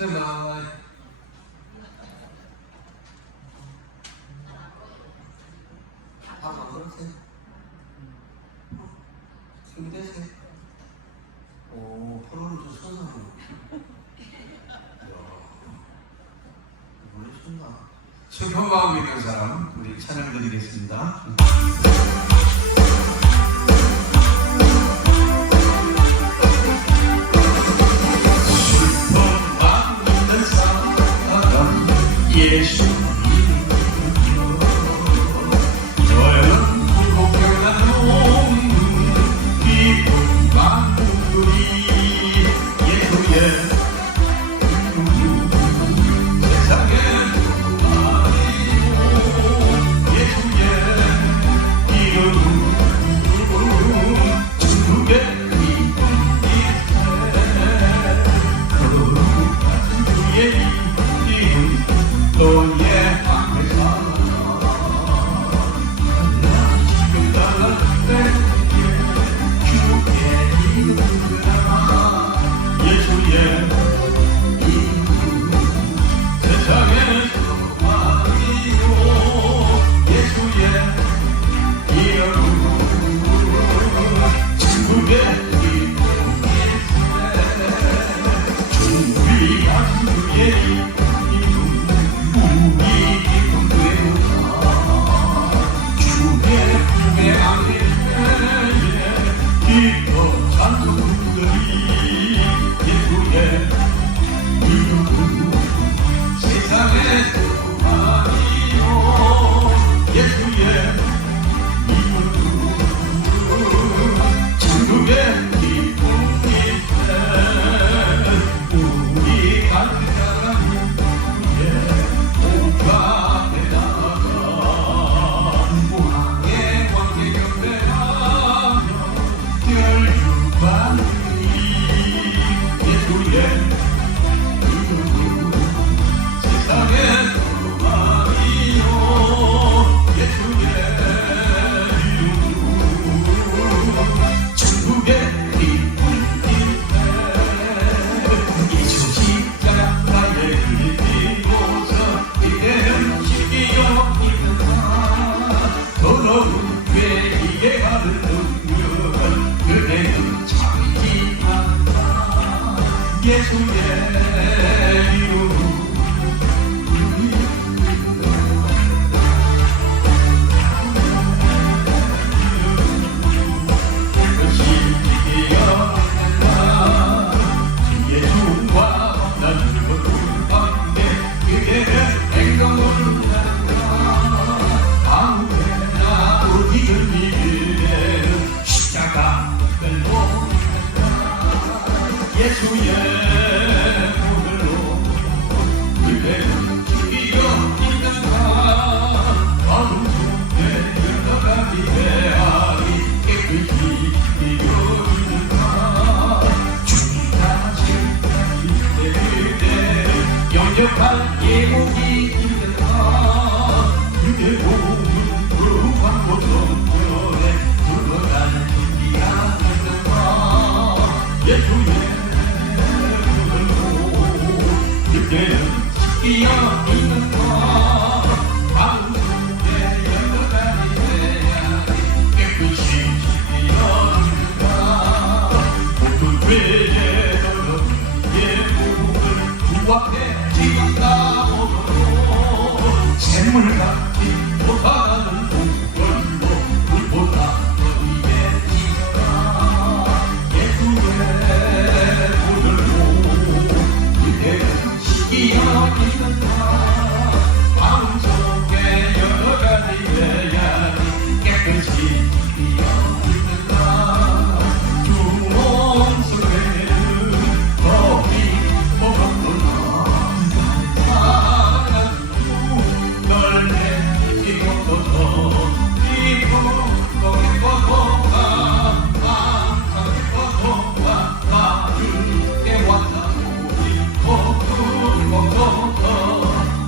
선생님 밥 먹으세요. 준비되세요. 오, 프로그램도 선사하고. 몰랐습니다. 슬픈 마음 있는 사람, 우리 찬양을 드리겠습니다. 예수 이름으로 저는 불복경한 온 기쁜 만물이 예수의 세상에 아니고 예수의 이름으로 천국의 기쁨 일세 거룩한 주의 이름 너의 앞에서 지금 달라내 주의 이름으로 예수의 이름 세상에서 아니고 예수의 이름으로 천국의 기쁨 일세 준비한 주의 이름 기뻐 찬송들이 예수의 이름으로 세상에서 아니요 예수의 이름으로 천국의 기쁨 일세 우리 간절한 주의 옷가에 나가 우왕의 왕의 경배하며 혈육반들이 예수의 이름으로 세상에서 아니요 예수의 이름으로 천국의 기쁨 일세 예수 십자가에 흘리고서 이제는 시기여 있는가 더러운 죄에게 가는 능력은 그대는 참지 않다 예수의 이름 지키며 있는가 주 몸속에는 거기 먹었구나 널 내키고도 기쁘고 기뻐도가 항상 기뻐도가 나를 깨웠다고 기쁘고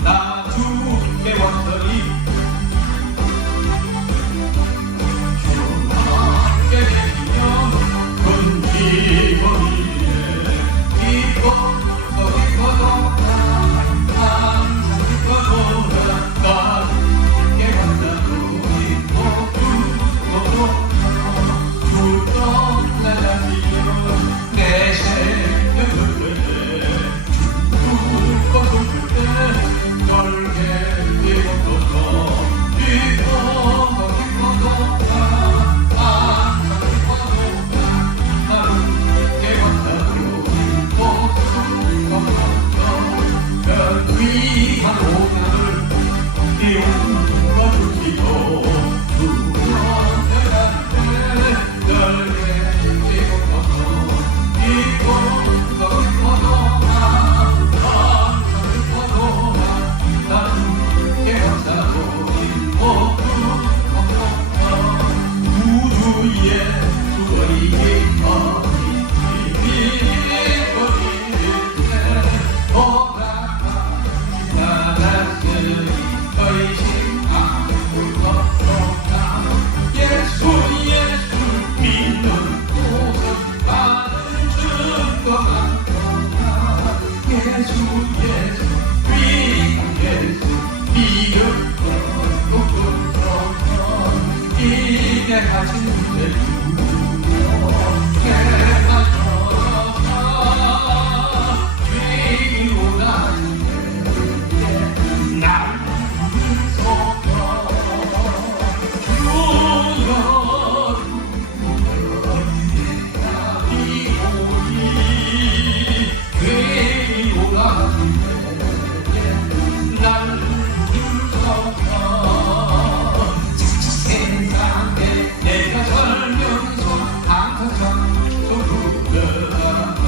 나 주께 왔더니 주님께 내기면 근기거리에 기뻐도 기뻐도가 항상 기뻐도가 나를 깨웠다고 기쁘고 주던 날라지면 내 생명을 가진 내 내가 죄인보다 날 속여 주여 이오니 죄인보다 날 속여 내가 살면서 항상 참소 부르다가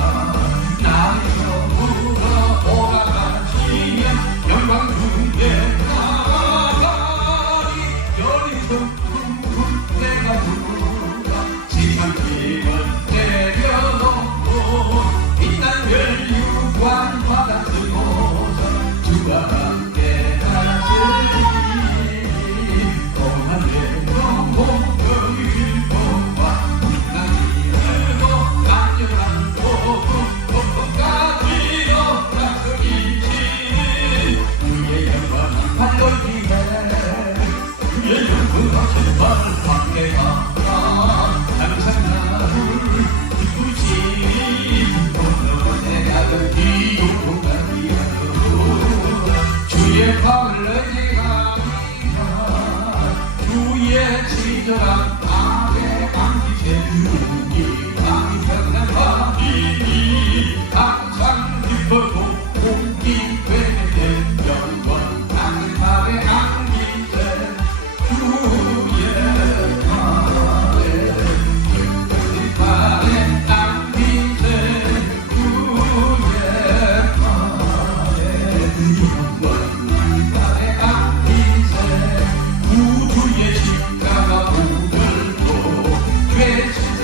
나를 저물어 오라가시면 영광 중에 나가리 열린 성품 내가 부르다 지상팀을 내려놓고 빛난 멸류관 바다 쓰고서 주가 함께 하시니 고난의 영혼 주의 밤을 내가 주의 친절한 아내 안기세 주기 안편한 밤이니 항상 기뻐도 공기 되는 영원 나는 밤에 안기세 주의 밤에 밤에 안기세 주의 밤에 영원 밤에 안기세 우주의 십자가 오늘도 죄 씻은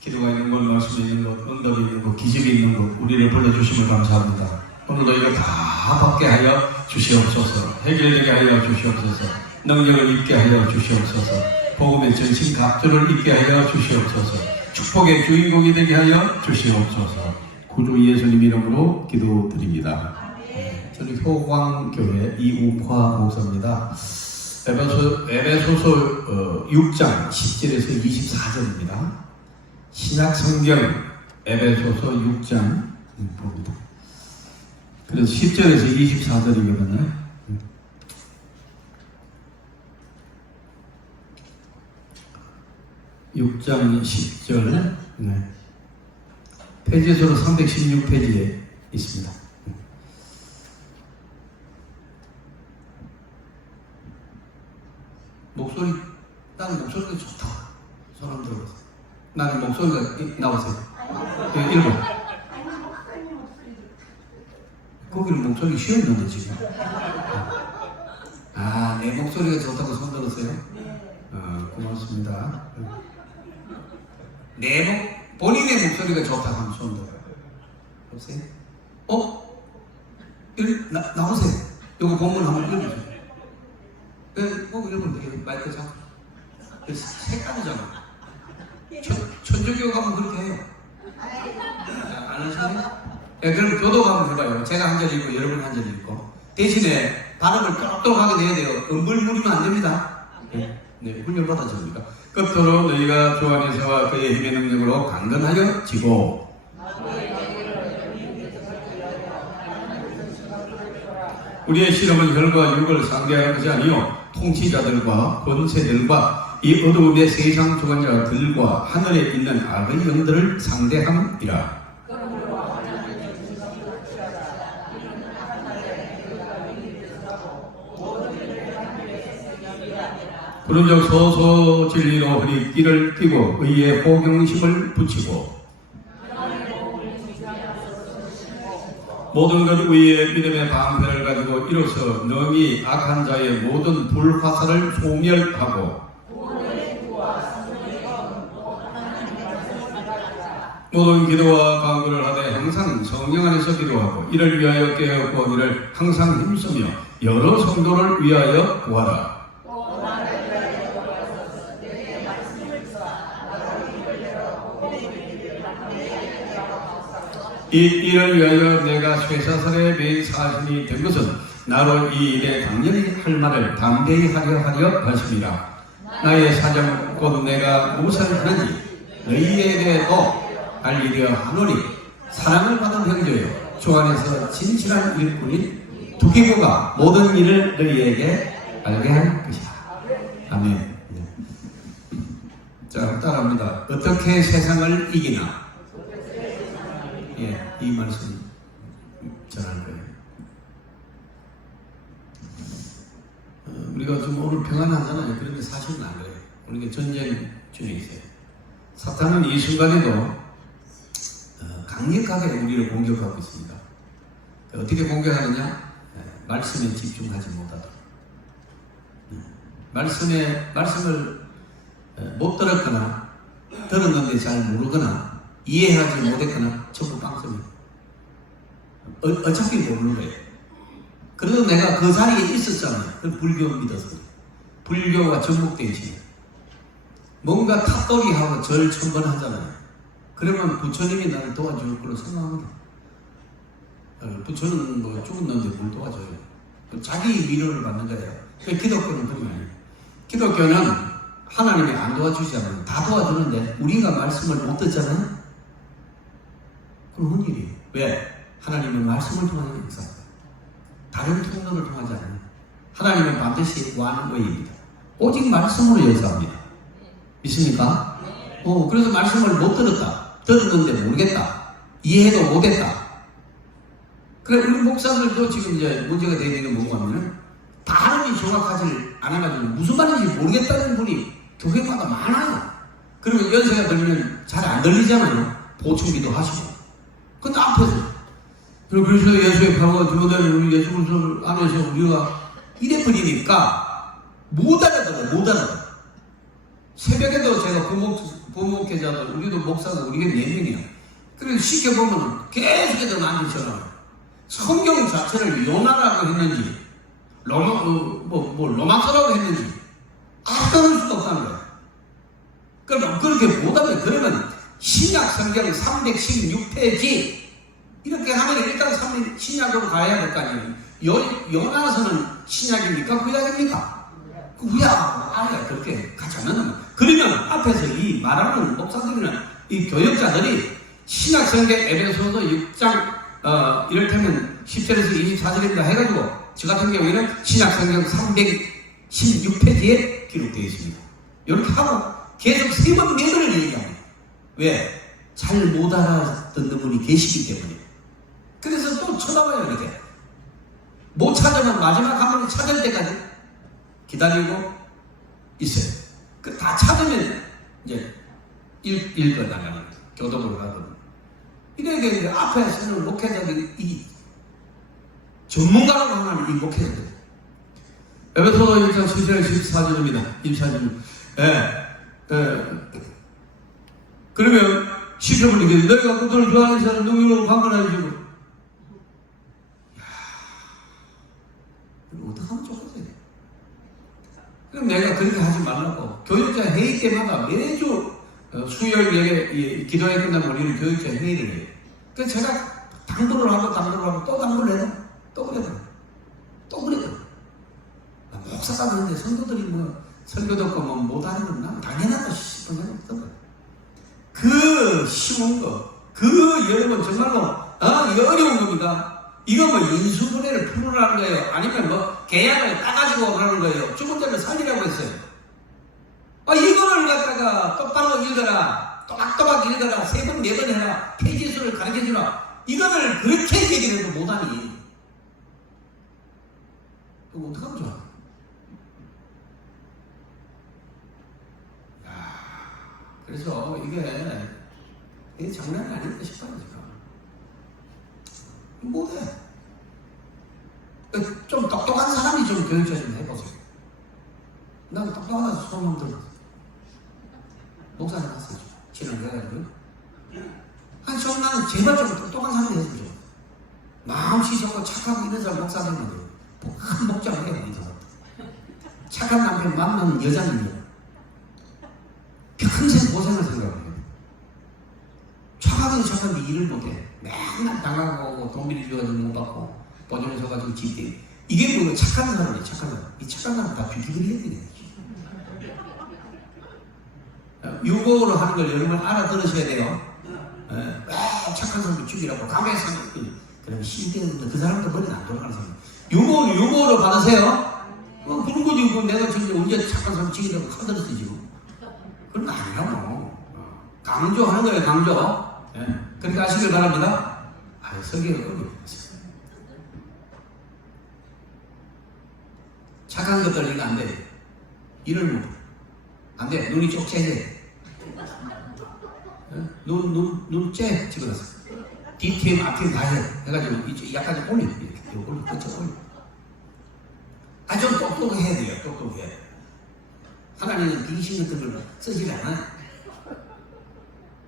기도가 있는 것, 말씀이 있는 것, 응답이 있는 것, 기적이 있는 것, 우리를 불러주심을 감사합니다. 오늘도 이거 다 받게 하여 주시옵소서. 해결되게 하여 주시옵소서. 능력을 입게 하여 주시옵소서. 복음의 전신 갑주를 입게 하여 주시옵소서. 축복의 주인공이 되게 하여 주시옵소서. 구주 예수님 이름으로 기도드립니다. 저는 효광교회 이우화 목사입니다. 에베소서 6장 10절에서 24절입니다. 신약성경 에베소서 6장 봅니다. 그래서 10절에서 24절이거든요. (6장 10절) 페이지수로 316페이지에 있습니다. 목소리, 나는 목소리가 좋다. 사람 들어보세요. 나는 목소리가 나오세요. 읽어. 거기는 목소리 쉬었는데 지금. 아, 내 목소리가 좋다고 손 들었어요? 고맙습니다. 본인의 목소리가 좋다고 하면 손 들어요. 보세요. 나오세요. 이거 본문 한번 읽어보세요. 읽으면 되게 마이크 잡고. 색깔이잖아. 천주교 가면 그렇게 해요. 안 하시나요? 그럼 교도 가면 해봐요. 제가 한 절 읽고 여러분 한 절 읽고. 대신에 발음을 똑똑하게 내야 돼요. 음불무리면 안 됩니다. 네, 훈련 받아줍니다. 끝으로 너희가 주 안에서와 그의 힘의 능력으로 강건하여 지고 우리의 실험은 혈과 육을 상대하는 것이 아니요 통치자들과 권세들과 이 어두움의 세상 주관자들과 하늘에 있는 악의 영들을 상대함이라. 그런 적 소소 진리로 허리띠를 띠고 의의 호경심을 붙이고 모든 것 의의 믿음의 방패를 가지고 이로써 능히 악한 자의 모든 불화살을 소멸하고 모든 기도와 간구를 하되 항상 성령 안에서 기도하고 이를 위하여 깨었고 이를 항상 힘쓰며 여러 성도를 위하여 구하라. 이 일을 위하여 내가 쇠사슬에 매인 사신이 된 것은 나로 이 일에 당연히 할 말을 담대히 하려 하심이라. 나의 사정 곧 내가 무엇을 하는지 너희에게도 알리려 하노니 사랑을 받은 형제여 주 안에서 진실한 일꾼인 두기고가 모든 일을 너희에게 알게 할 것이다. 아멘. 자, 따라합니다. 어떻게 세상을 이기나? 예, 이 말씀 전할 거예요. 우리가 좀 오늘 평안하잖아요. 그런데 사실은 안 그래요. 우리가 전쟁 중에 있어요. 사탄은 이 순간에도 강력하게 우리를 공격하고 있습니다. 어떻게 공격하느냐? 말씀에 집중하지 못하도록. 말씀을 못 들었거나 들었는데 잘 모르거나 이해하지 못했거나 전부 빵점이에요. 어차피 모르는 거예요. 그래도 내가 그 자리에 있었잖아요. 불교 믿어서. 불교가 전복되지. 뭔가 탑돌이하고 절 천번하잖아요. 그러면 부처님이 나를 도와줄 걸로 생각합니다. 부처는 뭐 죽었는데 뭘 도와줘요. 자기 위로를 받는 거예요. 기독교는 그런 거 아니에요. 기독교는 하나님이 안 도와주시잖아요. 다 도와주는데 우리가 말씀을 못 듣잖아요. 그럼 뭔 일이에요? 왜? 하나님은 말씀을 통하는 역사입니다. 다른 통로를 통하지 않아요. 하나님은 반드시 완의입니다. 오직 말씀으로 역사합니다. 믿습니까? 그래서 말씀을 못 들었다. 들었는데 모르겠다. 이해도 못했다. 그래, 우리 목사들도 지금 이제 문제가 되어 있는 게 뭔가 하면 발음이 정확하지 않아가지고 무슨 말인지 모르겠다는 분이 교회마다 많아요. 그러면 연세가 들면 잘 안 들리잖아요. 보충기도 하시고. 근데 앞에서 그래서 예수의 파워가 주어다니 우리 예수 그리스도 안에서 우리가 이래버리니까 못 알아들어. 새벽에도 제가 부목회자들, 우리도 목사가 우리가 4명이야. 그래서 시켜보면 계속해서 만들처럼 성경 자체를 요나라고 했는지, 로마서라고 했는지, 알아볼 수가 없다는 거야. 그럼 그렇게 못하면, 그러면 신약 성경 316페이지, 이렇게 하면 일단 신약으로 가야 될 거 아니에요. 요나서는 신약입니까? 구약입니까? 구약, 아니야. 그렇게 가자면. 그러면 앞에서 이 말하는 목사들이나 이 교역자들이 신약 성경 에베소서 6장, 이를테면 10절에서 24절입니다 해가지고, 저 같은 경우에는 신약 성경 316페이지에 기록되어 있습니다. 이렇게 하고 계속 3번, 4번을 얘기합니다. 왜? 잘 못 알아듣는 분이 계시기 때문에. 그래서 또 쳐다봐요, 이렇게. 못 찾으면 마지막 한 번을 찾을 때까지 기다리고 있어요. 다 찾으면 이제 읽어 나가는 거예요. 교독으로 가거든요. 이렇게 앞에서는 목회자들이 이 전문가라고 하는 이 목회자들. 에베소서 1장 17절 14절입니다. 24절. 그러면 시편을 읽게 너희가 그들을 좋아하는 자는 누구로 방문하지? 어떡하면 좋겠어요? 그럼 내가 그렇게 하지 말라고. 교육자 회의 때마다 매주 수요일 예배 기도회 끝나면 우리는 교육자 회의를 해요. 그래서 제가 당부를 하고 또 당부를 해도 또 그래도 목사가 그런데 성도들이 설교 듣고 못하는 건 난 당연하다 싶은 건 없거든. 그 쉬운 거, 여러분 정말로 어려운 겁니다. 이거 인수분해를 풀으라는 거예요. 아니면 계약을 따가지고 그러는 거예요. 죽은 자를 살리라고 했어요. 이거를 갖다가 똑바로 읽어라, 또박또박 읽어라, 3번, 4번 해라, 페이지 수를 가르쳐주라. 이거를 그렇게 얘기를 해도 못하니 그럼 어떡하면 좋아? 그래서 이게 장난이 아닐까 싶어요, 제가. 못해. 좀 똑똑한 사람이 좀 교육자 좀 해보세요. 나는 똑똑하다고 소문 들었어. 목사님 갔어요. 진행해가지고. 나는 제발 좀 똑똑한 사람이 했으면 좋아. 마음씨 좋고 착하고 이런 사람 목사 되면 돼요. 큰 목장을 해요, 이 사람. 착한 남편 만나는 여자는요. 평생 고생을 생각해요. 착한데 일을 못해. 맨날 당하고 돈비리 줘가지고 못 받고 보증 줘가지고 집대. 이게 착한 사람이에요. 착한 사람. 이 착한 사람 다 비키기를 해야 되겠지. 유고로 하는 걸 여러분 알아들으셔야 돼요. 착한 사람도 죽이라고 가만히 생각해. 그러면 힘드는데 그 사람도 머리는 안 돌아가는 사람. 유고로 받으세요. 그런 거지. 내가 지금 언제 착한 사람 죽이라고 카드를 쓰지. 그런 거 아니라고. 강조하는 거예요, 강조. 그렇게 하시길 바랍니다. 설계가 어려워요. 착한 것들 이거 안 돼. 일을 안 돼. 눈이 쪽째야 돼. 눈 째 집어넣었어. D팀, R팀 다 해. 해가지고 약간 좀 올려. 이렇게 올려. 끝에 올려. 좀 똑똑해야 돼요. 똑똑해. 하나님은 빙신 같은 걸 쓰지 않아요.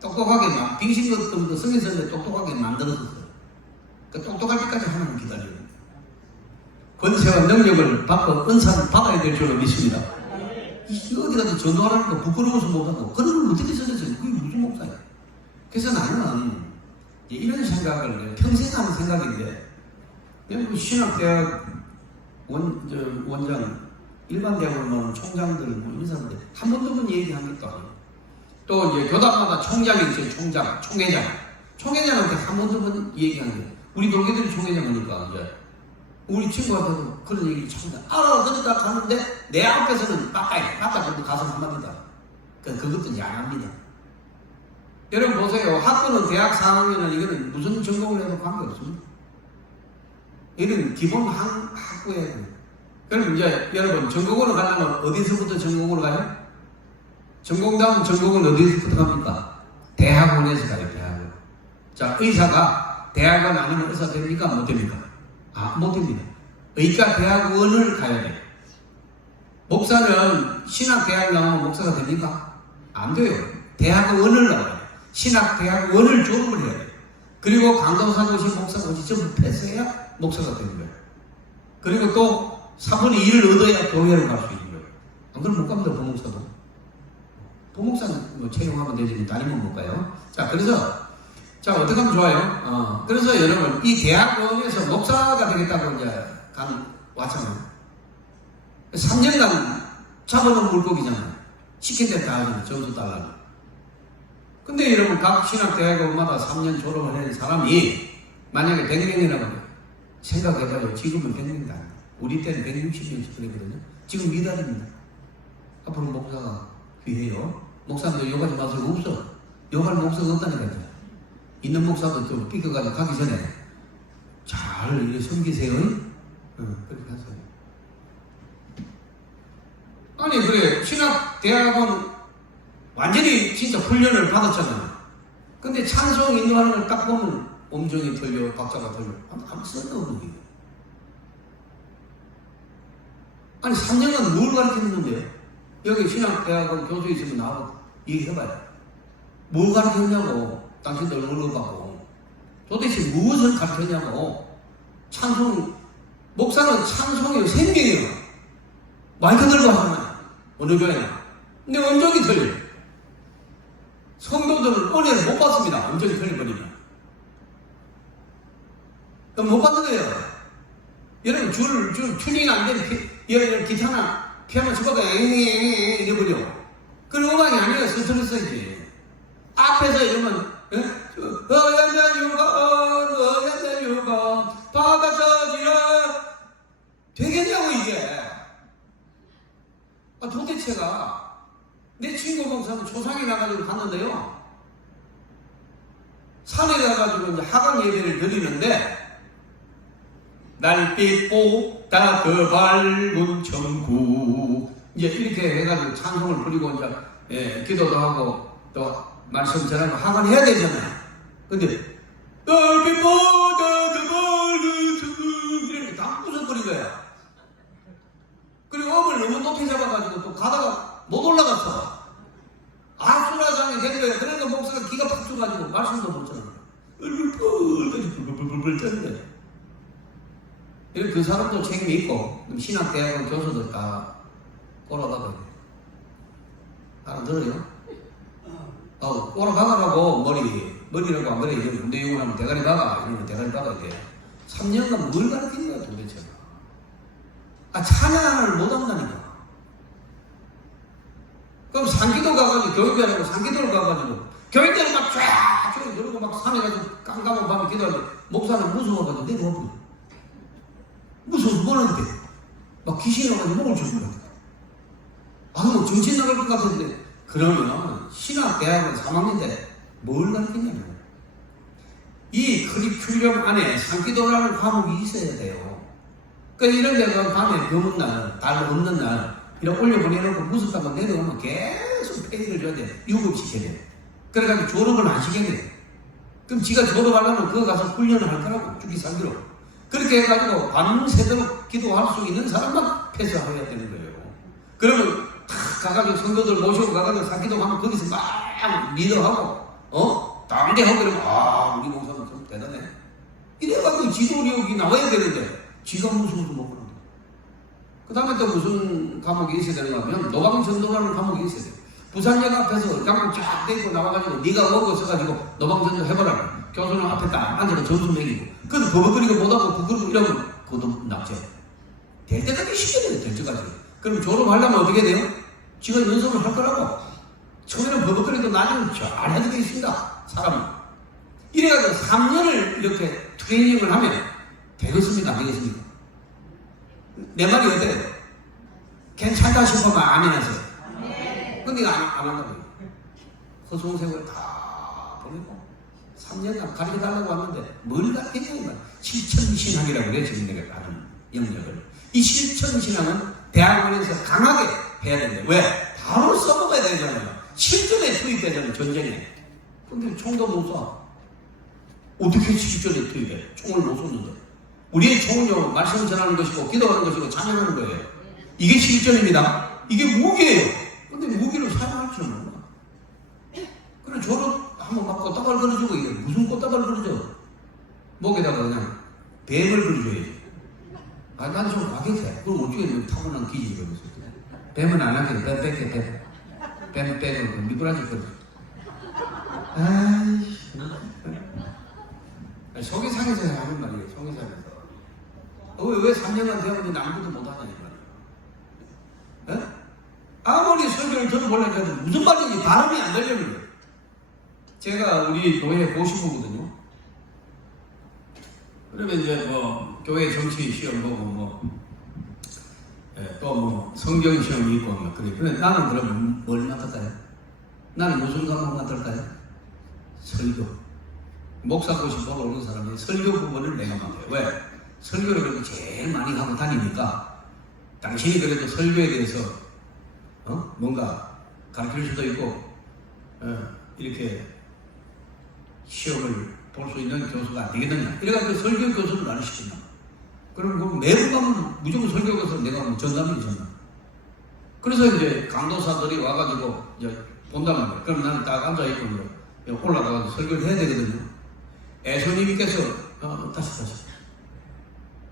똑똑하게 빙신 같은 거 성경에서 똑똑하게 만들어줬어요. 그 똑똑할 때까지 하나님 기다려요. 권세와 능력을 받고 은사를 받아야 될 줄로 믿습니다. 어디 가서 전도하라는 거 부끄러워서 못하고 그런 걸 어떻게 써졌어요? 그게 무슨 목사예요? 그래서 나는 이런 생각을 평생 하는 생각인데 신학대학 원장 일반 대학원 총장들 이런 사람들 한 번도 본 얘기한 것도 아니고 또 이제 교단마다 총장이 있어요. 총회장한테 한 번도 본 얘기한 게 우리 동기들이 총회장이니까 이제 우리 친구한테도 그런 얘기를 참 알아듣다 하는데 내 앞에서는 빡까지 가서 한마디다. 그것도 이제 안 합니다. 여러분 보세요. 학교는 대학 4학년은 이거는 무슨 전공을 해도 관계없습니다. 이런 기본 학부에 그럼 이제 여러분 전공으로 가려면 어디서부터 전공으로 가요? 전공다음 전공은 어디서부터 갑니까? 대학원에서 가요. 대학원. 자, 의사가 대학원 아니면 의사 됩니까? 못 됩니까? 못 됩니다. 의과 대학원을 가야 돼요. 목사는 신학대학 나오면 목사가 됩니까? 안 돼요. 대학원을 나와야 돼. 신학대학원을 졸업을 해야 돼. 그리고 강도사고시, 목사고시 전부 패스해야 목사가 되는 거예요. 그리고 또 3분의 1을 얻어야 교회를 갈 수 있는 거예요. 안 그러면 못 갑니다, 부목사도. 부목사는 뭐 채용하면 되지, 다니면 못 가요. 자, 그래서, 자, 어떻게 하면 좋아요? 그래서 여러분, 이 대학원에서 목사가 되겠다고 이제 왔잖아요. 3년간 잡아놓은 물고기잖아요. 시킨 대로 다 하잖아요. 점수 달라고. 근데 여러분, 각 신학대학원마다 3년 졸업을 하는 사람이 만약에 100명이라고 생각해봐요. 지금은 100명이 아니에요. 우리 때는 160명씩 그랬거든요. 지금 미달입니다. 앞으로 목사가 귀해요. 목사님들 요가지 마세요. 없어. 요가를 목사가 없다니까요. 있는 목사도 좀 삐껴가지고 가기 전에 잘 이렇게 섬기세요. 그렇게 하세요. 아니, 그래. 신학대학원 완전히 진짜 훈련을 받았잖아요. 근데 찬송 인도하는 걸 딱 보면 음정이 틀려, 박자가 틀려. 아무 쓸데없는 게. 아니, 3년간 뭘 가르쳤는데요? 여기 신학대학원 교수 있으면 나하고 얘기해봐요. 뭘 가르쳤냐고. 당신들 물어봐고. 도대체 무엇을 가르쳤냐고. 찬송, 목사는 찬송이 생명이에요. 마이크 들고 하잖아요. 어느 교회나. 근데 음정이 틀려요. 성도들은 은혜를 못 받습니다. 음정이 틀려버리면. 그럼 못 받는 거예요. 여러분, 줄 튜닝 안 되면 여러분 기타나 피아노 치고도 앵앵앵 이래버려. 그런 음악이 아니에요. 스트레스이지. 앞에서 이러면 너야 내 유가 받아쳐지라 되겠냐고 이게. 도대체가 내 친구 목사는 초상에 나가지고 갔는데요. 산에 가가지고 이제 하강 예배를 드리는데 날빛보다 더 밝은 천국 이제 이렇게 해가지고 찬송을 부리고 이제 기도도 하고 또 말씀 전하고 하강 해야 되잖아요. 근데 날빛보다 더 밝은 천국 이렇게 다 부숴버린 거야. 그리고 음을 너무 높이 잡아가지고 또 가다가 못 올라갔어. 아수라장이 된 거야. 그러니까 목사가 기가 팍 죽어가지고 말씀도 못 전하는 거야. 얼굴 뿔뿔뿔 쩌는 거야. 이렇게 그 사람도 책임이 있고 신학대학원 교수들 다 꼬라박아요. 알아들어요? 꼬라박아라고 머리라고 안 그래. 이러면 운동용을 하면 대가리 박아. 이러면 대가리 박아야 돼. 3년간 뭘 가르친 거야 도대체. 찬양을 못 한다니까. 그럼 산기도 가가지고 교육대라고 산기도를 가가지고 교육대를 막 쫙 누르고 막 산에 가지고 깜깜한 밤에 기도하는데 목사는 무서워가지고 내려와버려. 무서워서 뭘 하는데 막 귀신이 와가지고 목을 주는 거야. 뭐 정신 나갈 것 같은데. 그러면 신학대학원 3학년 때 뭘 가르치냐면 이 커리큘럼 안에 산기도라는 과목이 있어야 돼요. 그러니까 이런 데가 밤에 병은 날, 달 없는 날 이렇게 올려보내놓고 무섭다고 내려오면 계속 페이를 줘야 돼. 유급시켜야 돼. 그래가지고 졸업을 안 시켜야 돼. 그럼 지가 졸업하려면 그거 가서 훈련을 할 거라고. 죽기 살기로. 그렇게 해가지고 밤새도록 기도할 수 있는 사람만 패스해야 되는 거예요. 그러면 탁 가가지고 성도들 모시고 가가지고 산기도하면 거기서 막 리더하고 당대하고 그러면 우리 목사는 좀 대단해. 이래가지고 지도력이 나와야 되는데 지가 무서워서 못 그런다. 그 다음에 또 무슨 과목이 있어야 되는가 하면 노방전도라는 과목이 있어야 돼. 부산역 앞에서 양복 쫙 떼고 나와가지고 네가 먹어 써가지고 노방전도 해보라. 교수님 앞에 딱 앉아서 점수 매기고 그래도 버벅거리고 못하고 부끄러고 이러면 그것도 낙제. 될 때까지 시켜야 돼. 될 때까지. 그럼 졸업하려면 어떻게 돼요? 지가 연습을 할 거라고. 처음에는 버벅거리도 나중에 잘 해드리겠습니다. 사람이. 이래가지고 3년을 이렇게 트레이닝을 하면 되겠습니까? 안 되겠습니까? 내 말이 어때요? 괜찮다 싶으면 아멘하세요. 근데 안 한다고요. 허송 세월 다 보내고 3년간 가르쳐달라고 왔는데 뭘 가르치냐면 실천신학이라고 그래요. 지금 내가 하는 영역을. 이 실천신학은 대학원에서 강하게 해야 되는데 왜? 바로 써먹어야 되잖아요. 실전에 투입되잖아요. 전쟁에. 근데 총도 못 쏴. 어떻게 실전에 투입해? 총을 못 쏘는데. 우리의 총은요, 말씀 전하는 것이고, 기도하는 것이고, 찬양하는 거예요. 이게 실전입니다. 이게 무기예요. 근데 무기를 사용할 줄 몰라. 졸업 한번 막 꽃다발 걸어주고 이래. 무슨 꽃다발 걸어줘? 목에다가 그냥 뱀을 그려줘야지. 아, 난 좀 과격해. 그럼 어떻게 타고난 기질이 그러면서. 뱀은 안 하게, 뱀 뺏게, 뱀 빼고, 미꾸라지 걸어줘. 아이씨. 소개상에서 하는 말이에요, 소개상에서. 왜 3년간 되었는데 아무것도 못하냐, 이거. 에? 아무리 설교를 들어보려고 해도 무슨 말인지 발음이 안 되려는 거예요. 제가 우리 교회 고시부거든요. 그러면 이제 뭐 교회 정치 시험 보고 또 뭐 성경 시험이 있고 뭐 그래. 근데 나는 그러면 뭘 맡을까요? 나는 무슨 과목 맡을까요? 설교. 목사 고시 보러 오는 사람이 설교 부분을 내가 맡아요. 왜? 설교를 그래도 제일 많이 하고 다니니까 당신이 그래도 설교에 대해서 뭔가 가르칠 수도 있고 이렇게 시험을 볼 수 있는 교수가 안 되겠느냐. 그래가지고 설교 교수를 나를 시킨다. 그럼 그 매번 가면 무조건 설교 교수 내가 뭐 전담이지 전담. 그래서 이제 강도사들이 와가지고 이제 본단 말이야. 그럼 나는 딱 앉아있고 올라가서 설교를 해야 되거든요. 애소님께서 다시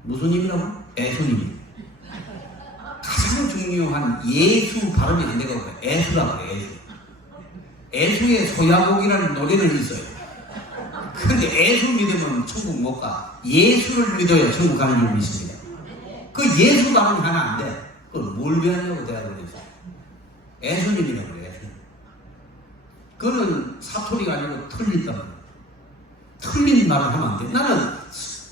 무슨 님이라고? 애소님. 가장 중요한 예수 발음이 안 되고 애수라고 그래. 애수. 애수의 소야곡이라는 노래는 있어요. 근데 애수 믿으면 천국 못 가. 예수를 믿어야 천국 가는 줄 믿습니다. 그 예수 발음이 하나 안 돼. 그걸 뭘 배웠냐고 대답을 했어요. 애수님이라고 그래. 애수님. 그거는 사투리가 아니고 틀린단 말이야. 틀린 말을 하면 안 돼. 나는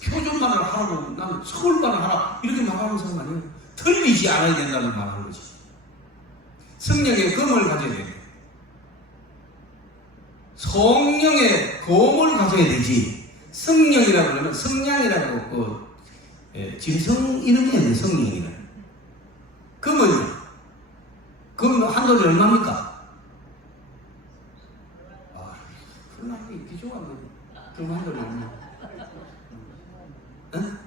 표준 말을 하라고, 나는 서울 말을 하라 이렇게 말하는 사람 아니에요. 틀리지 않아야 된다는 말을 하는 거지. 성령의 검을 가져야 돼. 성령의 검을 가져야 되지. 성령이라고 그러면 성냥이라고 짐승 이름이에요. 성령이라는. 검은요. 검 한 dol이 얼마입니까? 그러나게 비교하면 검 한 dol이 얼마? 응?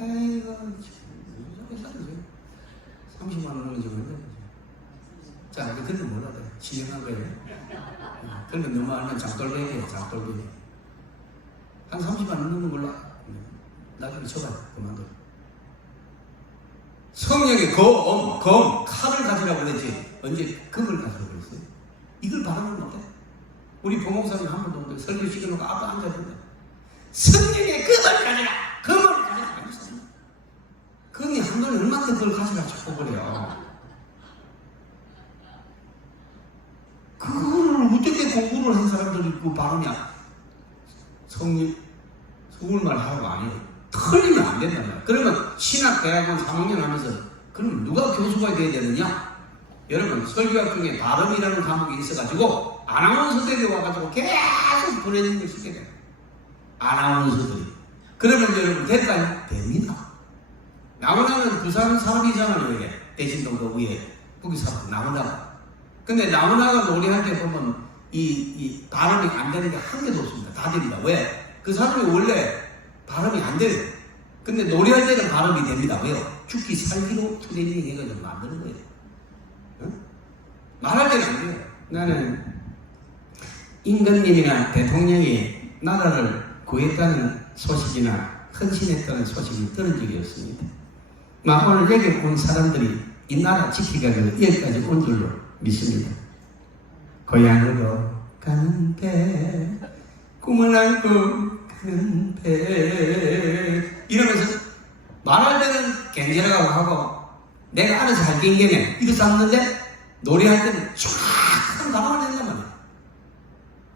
에이구 30만 원 넘는 적은 자, 그건 뭐라 그래? 진행한 거예요. 그러면 너무 알면 장돌배기예요, 장돌배기. 한 30만 원 넘는 걸로 나중에 쳐봐요, 그만둬. 성령의 검, 칼을 가지라고 그랬지. 언제 금을 가지라고 그랬어요? 이걸 바라면 못해. 우리 부목사님 한 번도 없는데 설교 시켜놓고 앞에 앉아있는데 성령의 금을 가지라! 금을 가지라! 금이 한 돈에 얼마인데 그걸 가지라 자꾸 그래요. 그걸 어떻게 공부를 한 사람들이 그 발음이야. 서울말 하라고 아니에요. 틀리면 안 된단 말이야. 그러면 신학대학원 3학년 하면서 그럼 누가 교수가 돼야 되느냐? 여러분 설교학 중에 발음이라는 과목이 있어가지고 아나운서들이 와가지고 계속 보내는 걸 시켜야 돼요. 아나운서들이. 그러면 여러분 될까요? 됩니다. 나훈아는 부산 사람이잖아요. 이게 대신동도 위에 거기 사람 나훈아. 근데 나훈아가 노래할 때 보면 이 발음이 안 되는 게 한 개도 없습니다. 다 됩니다. 왜? 그 사람이 원래 발음이 안 돼요. 근데 노래할 때는 발음이 됩니다. 왜요? 죽기 살기로 트레이닝 해가지고 만드는 거예요. 응? 말할 때는 안 돼요. 나는 임금님이나 대통령이 나라를 구했다는 소식이나 헌신했다는 소식을 들은 적이 없습니다. 오늘 여기 온 사람들이 이 나라 지키기 위해서 여기까지 온 줄로 믿습니다. 고향으로 가는 배, 꿈을 안고 가는 배 이러면서 말할 때는 갱제라고 하고 내가 알아서 할게 인견해 이거 쌌는데 노래할 때는 정확한 발음을 낸단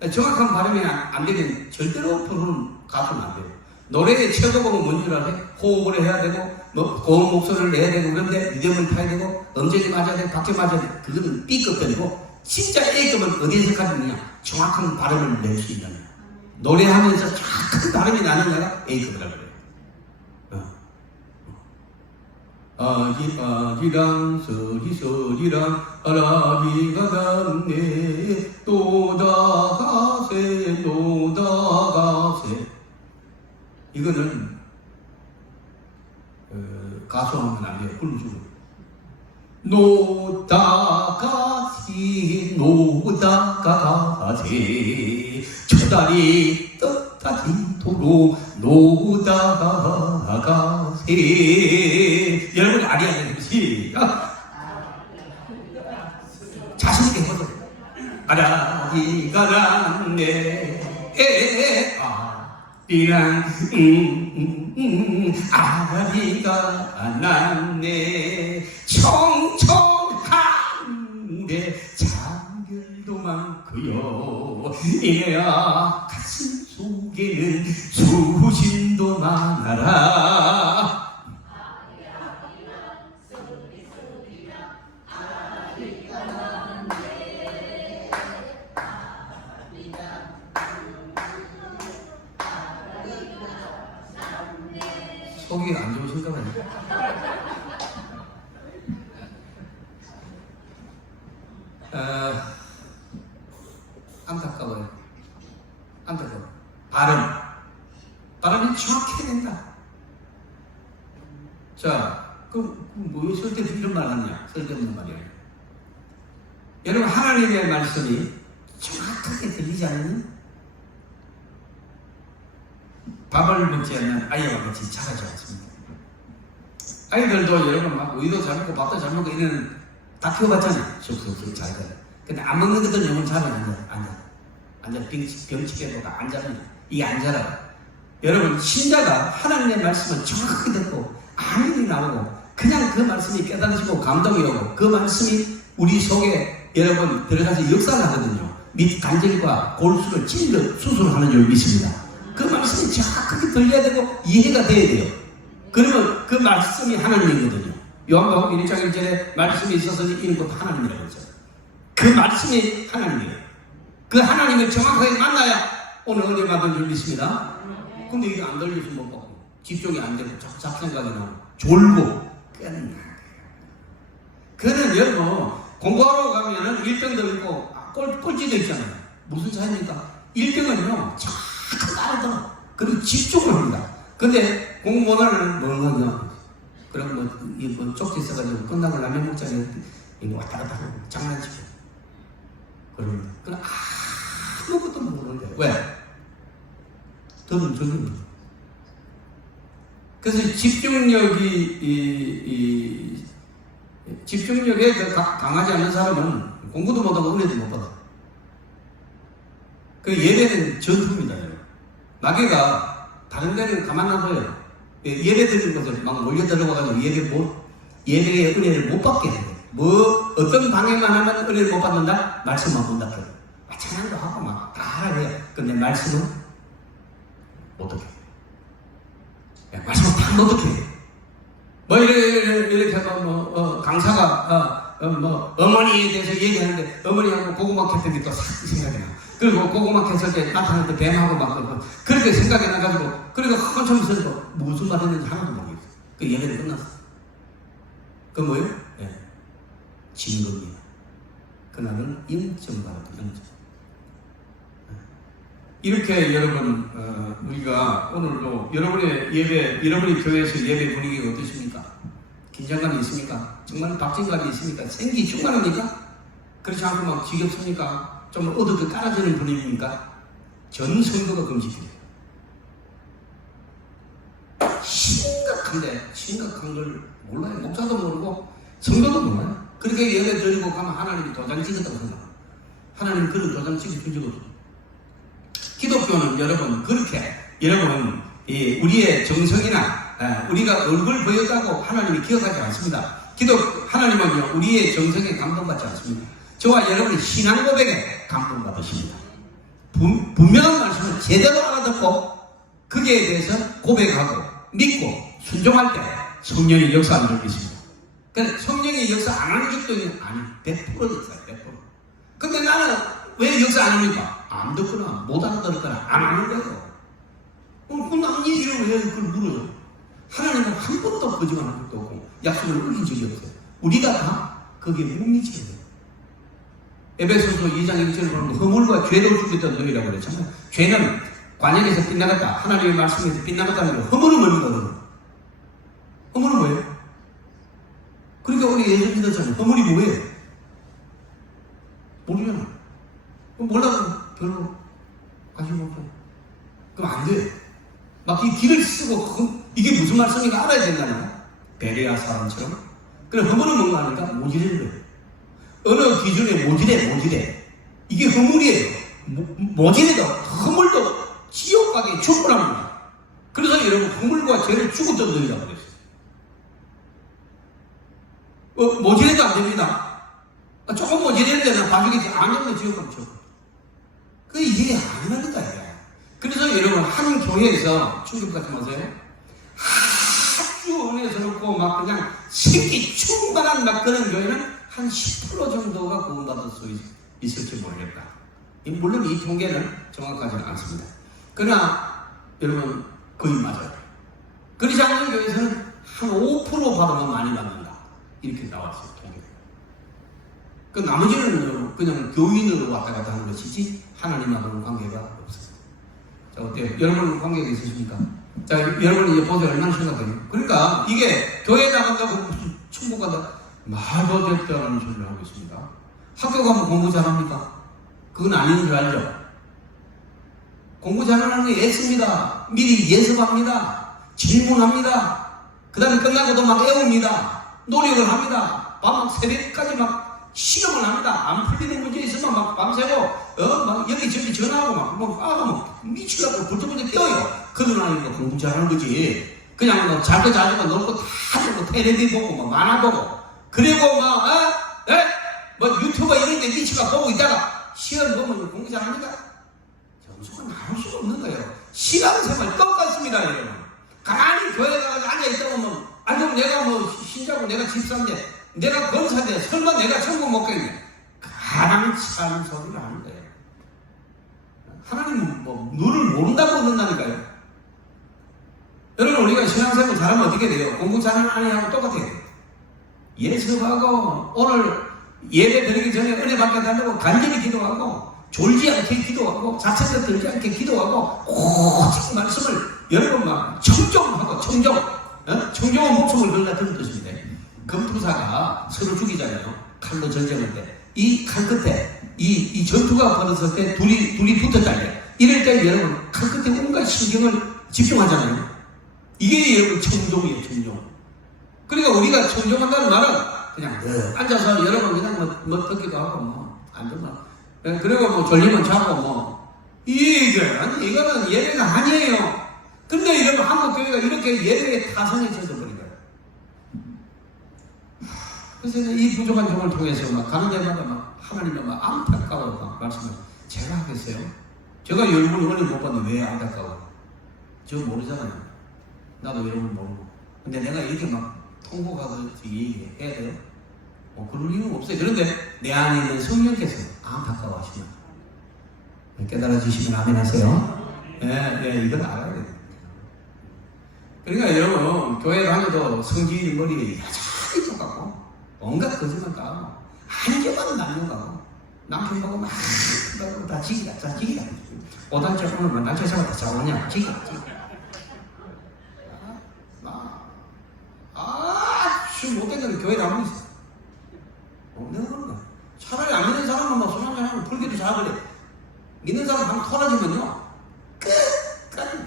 말이야. 정확한 발음이 안 되면 절대로 부르는 가수는 안 돼요. 노래의 최고봉은 뭔 줄 아세요? 호흡을 해야 되고 뭐 고음 목소리를 내야 되고 그런데 리듬을 타야 되고 음정이 맞아야 되고 박자 맞아야 되고 그거는 B급편이고 진짜 A급은 어디에서 가느냐? 정확한 발음을 낼 수 있는 거야. 노래하면서 정확한 발음이 나는 애가 A급이라고 그래요. 아지랑 서리랑 아라비가 갔네 노다가세 이거는 가수하면 안 돼요. 불러주고 노다가시 노다가세 가세 저다리 떳떳이도록 놓다가세. 여러분 알아야 되는 것이 자신있게 해보세요. 아라리가 났네 아리랑 아라리가 났네 청청하늘에 잠결도 많고요 이래야 가슴 속에는 수신도 많아라. 속이 안 좋으실까 봐요. 안타까워요. 안타까워. 발음이 정확해야 된다. 자, 뭐 쓸데없는 이런 말 하느냐? 쓸데없는 말이에요. 여러분 하나님의 말씀이 정확하게 들리지 않느냐? 밥을 먹지 않는 아이와 같이 자라지 않습니다. 아이들도 여러분 막 우유도 잘 먹고 밥도 잘 먹고 이런 다 키워봤잖아요. 쑥쑥쑥 잘 돼요. 근데 안 먹는 것들은 영혼 잘 앉아 병치게 보고 안 자라요. 이게 안 자라요. 여러분 신자가 하나님의 말씀을 정확하게 듣고 아멘이 나오고 그냥 그 말씀이 깨달아지고 감동이 오고 그 말씀이 우리 속에 여러분 들어가서 역사를 하거든요. 밑 관절과 골수를 찔러 수술하는 줄 믿습니다. 그 말씀이 정확하게 들려야 되고 이해가 돼야 돼요. 그러면 그 말씀이 하나님이거든요. 요한복음 1장 1절에 말씀이 있어서 이런 것도 하나님이라고 했어요. 그 말씀이 하나님이에요. 그 하나님을 정확하게 만나야 오늘 은혜 받은 줄 믿습니다. 근데 이게 안 들려서 못 받고 집중이 안 되고 자꾸 잡생각이 나고 졸고 깨는 거예요. 그는 여러분 공부하러 가면은 1등도 있고 꼴찌도 있잖아요. 무슨 차이입니까? 1등은요 정확하게 알아들어. 그리고 집중을 합니다. 근데 공부 못하는 뭐 하냐? 그럼 뭐 쪽지 써가지고 끝나고 라면 먹자니 이거 왔다 갔다 하고 장난치고 그럽니다. 그럼 아무것도 모르는데 왜? 더는 적입니다. 그래서 집중력에 강하지 않는 사람은 공부도 못하고 은혜도 못 받아. 그 예배는 전투입니다. 마귀가 다른 데는 가만 놔둬요. 예배 드리는 것을 막 몰려 들어가가지고 예배의 은혜를 못 받게 해요. 어떤 방해만 하면 은혜를 못 받는다? 말씀만 본다. 찬양도 하고 막 다 하라 해요. 근데 말씀은 어떻게? 말씀은 다 어떻게 해? 뭐 이렇게 하면 강사가 어머니에 대해서 얘기하는데 어머니하고 고구마 캤던 게 또 생각이 나. 그리고 고구마 캤을 때 나타날 때 뱀하고 막 그렇게 생각이 나가지고 그러니까 한참 있어도 무슨 말 했는지 하나도 모르겠어. 그 예배는 끝났어. 그 뭐예요? 네. 진 겁니다. 그날은 0점 받았다. 0점. 이렇게 여러분 우리가 오늘도 여러분의 예배, 여러분의 교회에서 예배 분위기가 어떠십니까? 긴장감이 있습니까? 정말 박진감이 있습니까? 생기 충만합니까? 그렇지 않고 막 지겹습니까? 좀 어둡게 깔아주는 분위기입니까? 전 성도가 금지돼요. 심각한 걸 몰라요. 목사도 모르고 성도도 몰라요. 그렇게 예배 드리고 가면 하나님이 도장 찍었다고 생각해요. 하나님 그런 도장 찍어준 적 없어요. 기독교는 여러분 그렇게 여러분 우리의 정성이나 우리가 얼굴 보였다고 하나님이 기억하지 않습니다. 하나님은요 우리의 정성에 감동받지 않습니다. 저와 여러분의 신앙 고백에 감동받으십니다. 분명한 말씀을 제대로 알아듣고 거기에 대해서 고백하고 믿고 순종할 때 성령이 역사하는 줄 믿습니다. 근데 성령이 역사 안 하는 적도 아니 100% 역사예요. 100%. 근데 나는 왜 역사 안 합니까? 안 듣거나 못 알아들었거나 안 하는 거예요. 그럼 남 얘기를 왜 그걸 물어요? 하나님은 한 번도 거짓말한 적도 없고 약속을 어긴 적이 없어요. 우리가 다 거기에 못 미치게 돼요. 에베소서 2장 1절을 보면 허물과 죄로 죽였던 너희라고 그랬잖아요. 죄는 관역에서 빗나갔다. 하나님의 말씀에서 빗나갔다는 거. 허물은 뭡니까? 허물은 뭐예요? 그러니까 우리 예수 믿었잖아요. 허물이 뭐예요? 모르잖아. 몰라도 별로 관심 없어요. 그럼 안 돼요. 막 이 길을 쓰고 이게 무슨 말씀인가 알아야 된다는 베레아 사람처럼. 그럼 허물은 뭔가 하니까 모질하는 거예요. 어느 기준에 모질해. 이게 허물이에요. 모질해도 허물도 지옥 가게 충분합니다. 그래서 여러분 허물과 죄를 죽어 떠들이라고 그랬어요. 모질해도 안 됩니다. 조금 모질해도 봐주겠지. 안 되면 지옥 가면 죽어. 그 이해 안 하는 거예요. 그래서 여러분 한 교회에서 충격받지 마세요. 아주 은혜스럽고 막 그냥 생기 충만한 막 그런 교회는 한 10% 정도가 구원받을 수 있을지 모르겠다. 물론 이 통계는 정확하지는 않습니다. 그러나 여러분 거의 맞아요. 그렇지 않는 교회에서는 한 5% 받으면 많이 받는다. 이렇게 나왔어요. 통계. 그 나머지는 그냥 교인으로 왔다 갔다 하는 것이지 하나님하고는 관계가 없어요. 자, 어때요? 여러분 관계가 있으십니까? 자, 여러분 이제 보세요. 얼마나 심각해요. 그러니까 이게 교회 나간다고 무슨 천국 간다 말도 될 때 하는 소리를 하고 있습니다. 학교 가면 공부 잘합니까? 그건 아닌 줄 알죠? 공부 잘하는 게 애씁니다. 미리 예습합니다. 질문합니다. 그 다음에 끝나고도 막 애웁니다. 노력을 합니다. 밤 새벽까지 막 실험을 합니다. 안 풀리는 문제 있으면 막 밤새고 막 여기저기 전화하고 막 미치려고 불뚝불뚝 뛰어요. 그러고 나니까 공부 잘하는 거지. 그냥 뭐 잘도 잘하고 놀고 다 놀고 텔레비 보고 뭐 만화 보고 그리고 뭐 유튜버 이런 데 미치가 보고 있다가 시험 보면 공부 잘합니까? 점수가 나올 수가 없는 거예요. 신앙생활 똑같습니다, 여러분. 가만히 교회 가서 앉아있다 보면 그럼 내가 뭐 신자고 내가 집사인데 내가 권사인데 설마 내가 천국 못 가겠네. 가랑찬 소리를 하는 거예요. 하나님은 뭐 눈을 모른다고 그런다니까요. 여러분 우리가 신앙생활 잘하면 어떻게 돼요? 공부 잘하는 아니하고 똑같아요. 예습하고 오늘 예배 드리기 전에 은혜 받게 달라고 간절히 기도하고 졸지 않게 기도하고 자책을 들지 않게 기도하고 오직 말씀을 여러분 막 청정하고 청정은 목숨을 걸다 그런 뜻입니다. 검투사가 서로 죽이잖아요. 칼로 전쟁할 때 이 칼 끝에 이 전투가 벌어졌을 때 둘이 붙었잖아요. 이럴 때 여러분 칼 끝에 온갖 신경을 집중하잖아요. 이게 여러분 청정이에요. 청정. 그러니까 우리가 청정한다는 말은 그냥 앉아서 여러분 그냥 뭐 듣기도 하고 뭐 앉으면 그리고 뭐 졸리면 자고 뭐 이거는 예배가 아니에요. 근데 이러면 한국 교회가 이렇게 예배에 타성에 젖어버린 거예요. 그래서 이 부족한 종을 통해서 막 가는 데마다 막 하나님이 막 안타까워 막 말씀을 제가 하겠어요. 제가 여러분 은혜 못 받는데 왜 안타까워? 저 모르잖아요. 나도 여러분 모르고. 근데 내가 이렇게 막 통곡하고 얘기해야 돼요? 그럴 이유는 없어요. 그런데 내 안에 있는 성령께서 안타까워하시면 깨달아주시면 아멘 하세요. 이건 알아야 돼요. 그러니까 여러분 교회 다녀도 성지인 머리에 여전히 똑같고 온갖 거짓말 까고 한겨만 날려가고 남편 보고 막 그러고 다 지기다 오단자 오늘 날짜 잡았다 자오냐 지기다 아주 못된 건 교회를 안 믿어. 내가 그런 거야. 차라리 안 믿는 사람은 뭐 술 한잔 하면 불기도 잘하거래. 믿는 사람 한번 털어지면요 끝까지.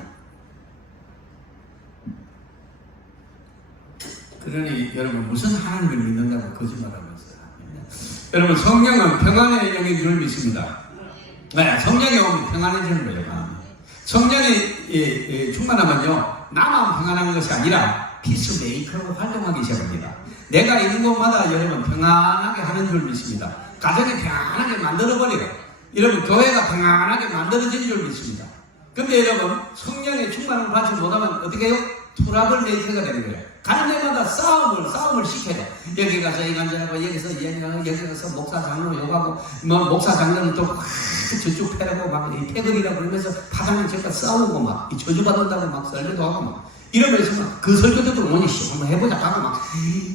그러니 여러분 무슨 하나님을 믿는다고 거짓말하면서 여러분 성령은 평안의 영인 줄 믿습니다. 성령이 오면 평안해지는 거예요. 성령이 충만하면요 나만 평안한 것이 아니라 피스메이커로 활동하기 시작합니다. 내가 있는 곳마다 여러분 평안하게 하는 줄 믿습니다. 가정이 평안하게 만들어버려요. 여러분 교회가 평안하게 만들어진 줄 믿습니다. 근데 여러분 성령의 충만을 받지 못하면 어떻게 해요? 트러블 메이커가 되는 거예요. 가는 데마다 싸움을 시켜요. 여기 가서 이간질하고 여기 가서 목사 장로 욕하고 뭐 목사 장로는 또 저쪽 패라고 막 패거리라고 그러면서 파장을 제가 싸우고 막 저주받는다고 막 설교도 하고 막 이러면서 막 그 설교도 뭐니 한번 해보자 하고 막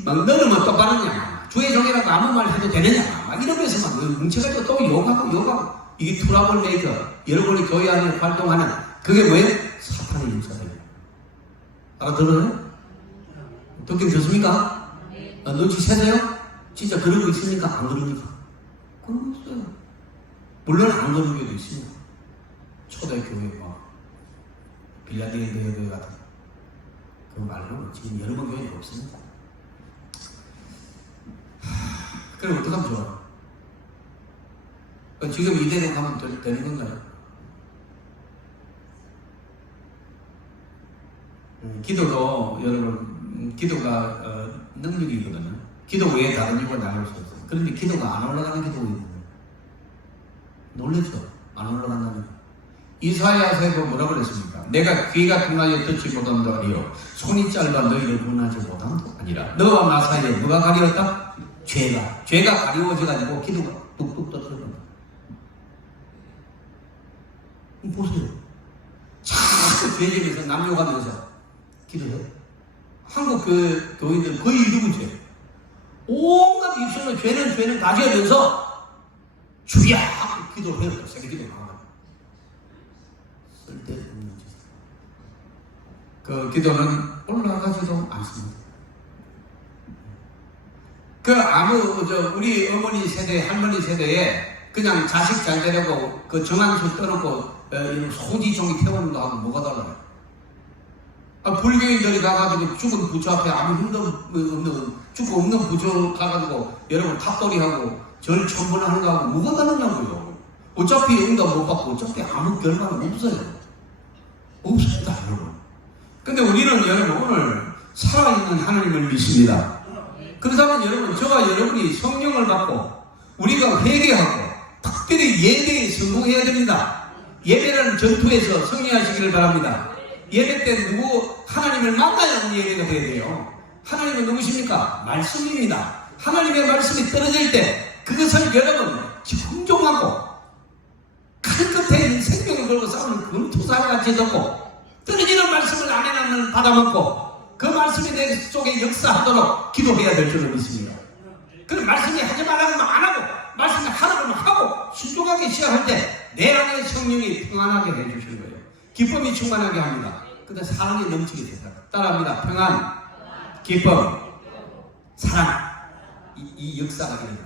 너는 뭐 똑바르냐 주의 종이라고 아무 말 해도 되느냐 막 이러면서 막 뭉쳐가지고 또 욕하고 이게 트러블 메이커. 여러분이 교회 안에 활동하는 그게 뭐예요? 사탄의 일사예요. 알아들어요? 듣기 좋습니까? 눈치 채세요? 진짜 그러고 있습니까? 안 그러니까? 그러고 있어요. 물론 안 그런 교회도 있습니다. 초대교회 빌라델피아 교회 같은 그 말로는 지금 여러 번 교회가 없습니다. 그럼 어떡하면 좋아? 지금 이대로 가면 되는 건가요? 기도도 여러분 기도가 능력이거든요. 기도 외에 다른 이유가 나올 수 없어요. 그런데 기도가 안 올라가는 기도가 있거든요. 놀랬죠? 안 올라간다는 거. 이사야서에 뭐라고 그랬습니까? 내가 귀가 둔하여 듣지 못한다 아니요 손이 짧아 너희를 구원하지 못한다 아니라 너와 나 사이에 누가 가리웠다? 죄가 가리워져가지고 기도가 뚝뚝 떠들어간다. 보세요. 자꾸 죄지면서 남욕하면서 기도해. 한국 그 교인들 거의 이러고 온갖 입술로 죄는 가져오면서 주야 하고 기도를 해요. 새벽 기도 나와요. 쓸데없는 짓. 그 기도는 올라가지도 않습니다. 우리 어머니 세대, 할머니 세대에 그냥 자식 잘 되려고 그 정한수 떠놓고 소지종이 태우는 거 하고 뭐가 달라요? 불교인들이 가가지고 죽은 부처 앞에 아무 힘도 없는, 죽고 없는 부처 가가지고 여러분 탑돌이하고 절 천번하는 거 하고 뭐가 다르냐고요. 어차피 응답 못 받고 어차피 아무 결과는 없어요. 없습니다, 여러분. 근데 우리는 여러분 오늘 살아있는 하나님을 믿습니다. 그렇다면 여러분, 저와 여러분이 성령을 받고 우리가 회개하고 특별히 예배에 성공해야 됩니다. 예배라는 전투에서 승리하시기를 바랍니다. 예배 때 하나님을 만나야 하는 예배가 되어야 돼요. 하나님은 누구십니까? 말씀입니다. 하나님의 말씀이 떨어질 때 그것을 여러분 청종하고 칼 끝에 있는 생명을 걸고 싸우는 금투사같이 듣고 떨어지는 말씀을 아멘하면 받아먹고 그 말씀이 내 속에 역사하도록 기도해야 될 줄을 믿습니다. 그 말씀이 하지 말라면 안 하고 말씀이 하라면 하고 순종하게 시작할 때 내 안에 성령이 평안하게 해주시는 거예요. 기쁨이 충만하게 합니다. 근데 사랑이 넘치게 된다. 따라합니다. 평안, 기쁨, 사랑. 이 역사가 일어납니다.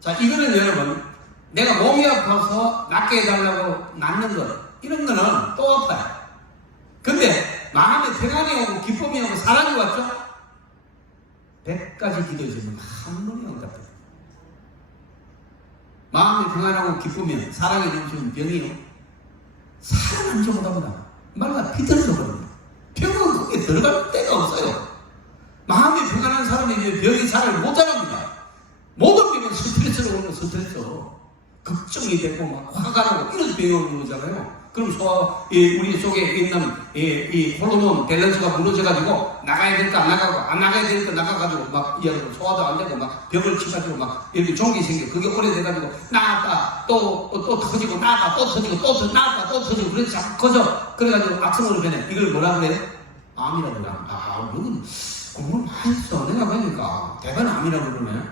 자, 이거는 여러분, 내가 몸이 아파서 낫게 해달라고 낫는 것, 이런 거는 또 아파요. 근데 마음에 평안이 오고 기쁨이 오고 사랑이 왔죠? 100가지 기도해주면 한 번에 응답돼요. 마음이 평안하고 기쁘면 사랑이 넘치면 병이요. 사랑은 저보다 말라 피들어져 버립니다. 병은 거기에 들어갈 데가 없어요. 마음이 평안한 사람이 병이 살을 못 자랍니다. 모든 병은 스트레스로 오는 스트레스. 걱정이 되고 막 화가 나고 이런 병이 오는 거잖아요. 그럼 우리 속에 있는 이 호르몬 밸런스가 무너져가지고 나가야 될까 안 나가고 안 나가야 될까 나가가지고 막 소화도 안 되고 막 벽을 치가지고 막 이렇게 종기 생겨. 그게 오래돼가지고 나왔다 또 터지고 나왔다 또 터지고 또 나왔다 또 터지고 그래서 자꾸 커져. 그래가지고 악성으로 변해. 이걸 뭐라 그래? 암이라고 그래. 여기 공부를 많이 했어. 내가 보니까 대단한 암이라고 그러네.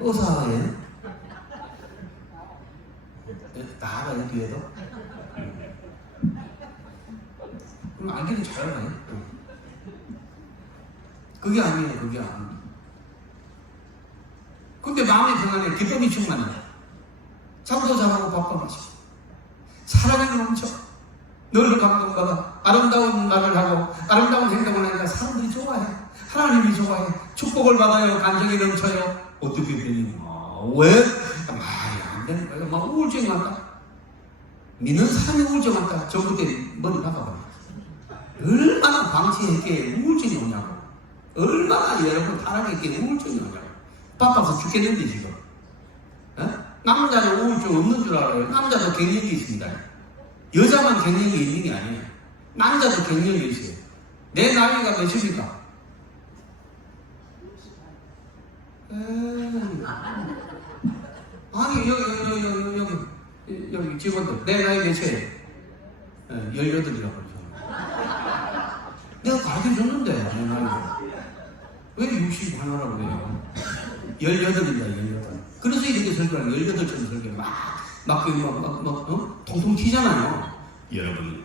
의사에 나아가요 뒤에도. 그럼 알기는 잘하네. 그게 아니에요, 그게 아니에요. 근데 마음이 평안해, 기쁨이 충만해. 잠도 잘하고 밥도 마시고 사랑이 넘쳐. 늘 감동받아 아름다운 말을 하고 아름다운 행동을 하니까 사람들이 좋아해. 하나님이 좋아해. 축복을 받아요. 감정이 넘쳐요. 어떻게 되니? 왜? 말이 안 되는 거야. 막 우울증 왔다. 믿는 사람이 우울증 왔다. 저부터 머리 박아버려. 얼마나 방치했기에 우울증이 오냐고. 얼마나 여러분 타락했기에 우울증이 오냐고. 바빠서 죽겠는데 지금. 남자는 우울증 없는 줄 알아요. 남자도 갱년기 있습니다. 여자만 갱년기 있는 게 아니에요. 남자도 갱년기 있어요. 내 나이가 몇입니까? 아니 여기 직원들 내 나이 몇이에요? 18이라고 그러죠. 내가 가르쳐줬는데 내 나이가 왜 60 하나라고 그래요? 18입니다. 18. 그래서 이렇게 설교하는 18처럼 설교를 막 통통 튀잖아요. 여러분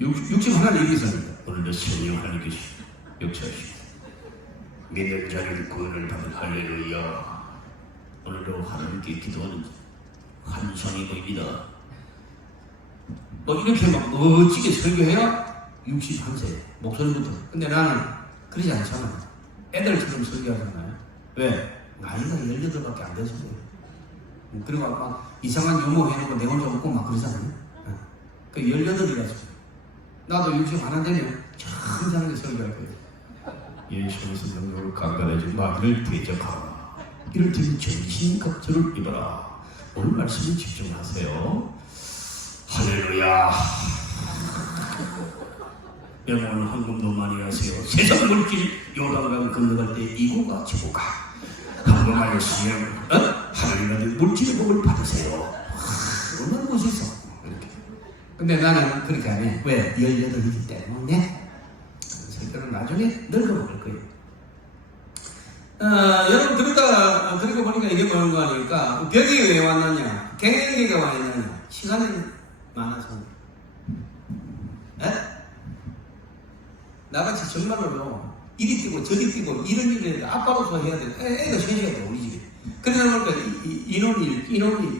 60 하나를 얘기했습니다. 오늘도 성령 하나님께서 역사하시고 믿는 자를 구원을 받은 할렐루야. 오늘도 하나님께 기도하는 환상이 보입니다. 뭐 이렇게 막 멋지게 설교해야 61세 목소리부터. 근데 나는 그러지 않잖아요. 애들처럼 설교하잖아요. 왜? 나이가 18밖에 안 돼서 그래요. 그리고 막 이상한 유머 해놓고 내 혼자 웃고 막 그러잖아요. 그 18이라서. 나도 61 되면 참 이상하게 설교할 거예요. 예수께서 너를 강간하지 마귀를 대적하라. 이럴 때는 전신갑주를 입어라. 오늘 말씀에 집중하세요. 할렐루야. 여러분 헌금도 많이 하세요. 세상 물길 요단강 건너갈 때 이고가 지고가 헌금하였으면 하나님의 물질의 복을 받으세요. 얼마나 멋있어. 이렇게. 근데 나는 그렇게 안 해. 왜? 18이기 때문에. 설교는 나중에 늙어먹을 거예요. 여러분 그러고 보니까 이게 뭔가 하니까 벽이 왜 왔느냐? 갱년기가 와 있느냐? 시간이 많아서. 에? 나같이 정말로 이리 뛰고 저리 뛰고 이런 일을 아빠로서 해야 돼. 애가 쉬어야 돼 우리 집에. 그러다 보니까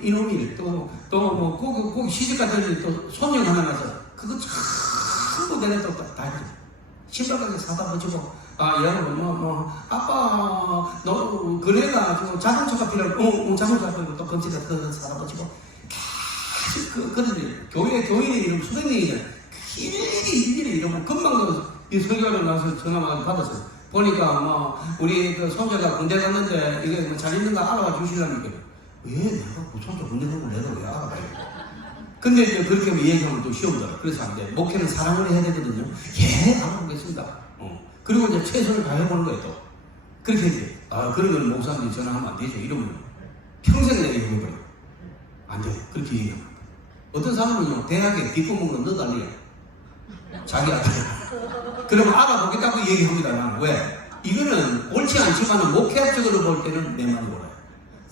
이놈일 또뭐 거기 시집 갔더니 또 손님 하나 나서 그거 전부 내가 다 했죠. 신발까지 사다 붙이고 여러분 아빠 너 그래가지고 자동차가 필요하고 자동차 필요하고 또 검지가 더 사다 붙이고 계속 그런 일. 교인이 이러면 수백명이잖아. 일일이 이러면 금방 이 설교를 나서 전화만 받았어요. 보니까 우리 그 손자가 군대 갔는데 이게 잘 있는가 알아봐 주시려니까 왜 내가 그 손자 군대 가고 내가 왜 알아봐요? 근데 이제 그렇게 하면 얘기하면 또 시험이다. 그래서 안 돼. 목회는 사랑을 해야 되거든요. 알아보겠습니다. 그리고 이제 최선을 다해보는 거예요 또. 그렇게 이제 그러면 목사님이 전화하면 안 되죠. 이러면 평생 내가 얘기해버려. 안 돼요. 그렇게 얘기하면. 어떤 사람은요 대학에 뒷구멍으로 넣어달래요. 자기 아들. 그러면 알아보겠다고 얘기합니다. 나는 왜? 이거는 옳지 않지만 목회학적으로 볼 때는 내 말이 옳아요.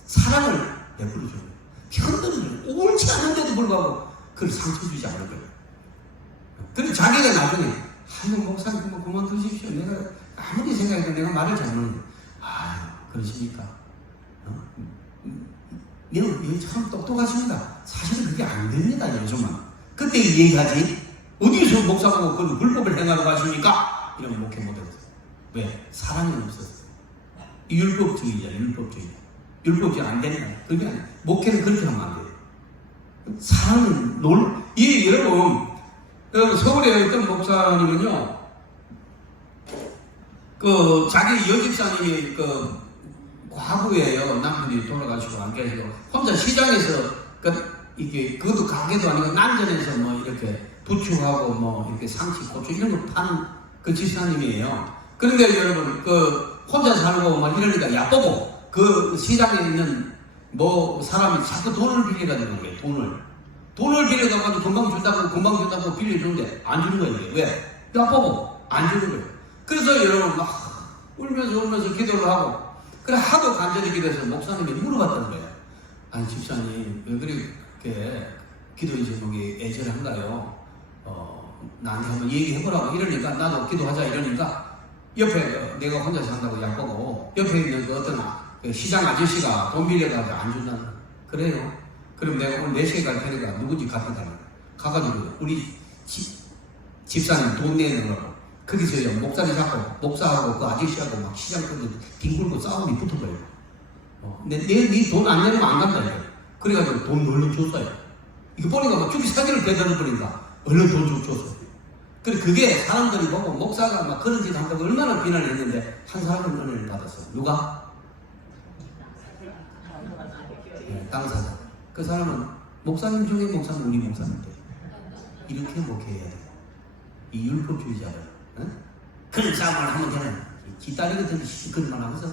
사랑을 베풀어줘요. 편들어줘요. 옳지 않은데도 불구하고 그걸 상처 주지 않을 거예요. 그리고 자기가 나중에 목사님 그만두십시오. 내가 아무리 생각해도 내가 말을 잘못하는데 그러십니까? 얘는 참 똑똑하십니다. 사실은 그게 안 됩니다. 요즘은. 그때 얘기하지. 어디서 목사하고 그 불법을 행하러 가십니까? 이러면 목회 못했어요. 왜? 사랑이 없었어요. 율법주의자. 율법주의 안 되는 거야. 그게 아니야. 목회는 그렇게 하면 안 돼요. 사랑은 여러분 서울에 있던 목사님은요 자기 여집사님이 과부예요. 남편이 돌아가시고 안 계시고 혼자 시장에서 그것도 가게도 아니고 난전에서 이렇게 부추하고 이렇게 상치, 고추 이런 거 파는 그 집사님이에요. 그런데 여러분 혼자 살고 이러니까 야보고 그 시장에 있는 사람이 자꾸 돈을 빌려가지고 거예요. 돈을 빌려가지고 금방 준다고 빌려주는데 안 주는 거예요. 이게. 왜? 야보고 안 주는 거예요. 그래서 여러분 막 울면서 기도를 하고 그래 하도 간절히 기도해서 목사님이 물어봤다는 거예요. 아니 집사님 왜 그렇게 기도의 제목이 애절한가요? 나한테 한번 얘기해보라고 이러니까 나도 기도하자 이러니까 옆에 내가 혼자 산다고 약보고 옆에 있는 어떤 시장 아저씨가 돈 빌려가지고 안 준다는 거야. 그래요? 그럼 내가 오늘 4시에 갈 테니까 누구지 갖다 달라. 가가지고 우리 집사님 돈 내는 거라고 거기서 목사님 잡고 목사하고 그 아저씨하고 막 시장 끝에 뒹굴고 싸움이 붙어버려요. 네 돈 안 내면 안 간다 이거. 그래가지고 돈 얼른 줬어요. 이거 보니까 막 쭉이 사기를 배달해버리니까 얼른 돈 좀 줬어. 그게 사람들이 보고 목사가 막 그런 짓 한다고 얼마나 비난을 했는데 한 사람은 은혜를 받았어. 누가? 당사자. 그 사람은 목사님 중에 목사는 우리 목사인데 이렇게 목회해야 돼. 이 율법주의자들. 그런 싸움을 하면 되는 기다리 같은 그런 말 하면서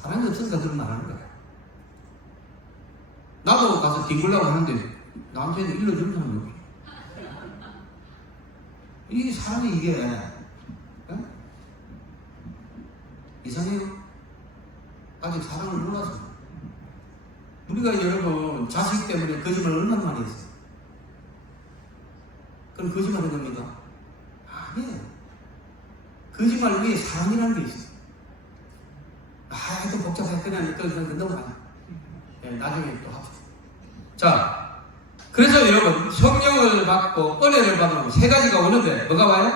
사람이 없으니까 그런 말 하는 거야. 나도 가서 뒹굴려고 하는데 나한테는 일러주는 사람이 없어. 이 사람이 이게 이상해요. 아직 사랑을 몰라서. 우리가 여러분 자식 때문에 거짓말 얼마나 많이 했어요. 그럼 거짓말인 겁니까? 아니에요. 거짓말 위에 사랑이라는 게 있어요. 하여튼 복잡해. 그냥 넘어가요. 나중에 또 합시다. 자, 그래서 여러분 성령을 받고 은혜를 받으면 세 가지가 오는데 뭐가 와요?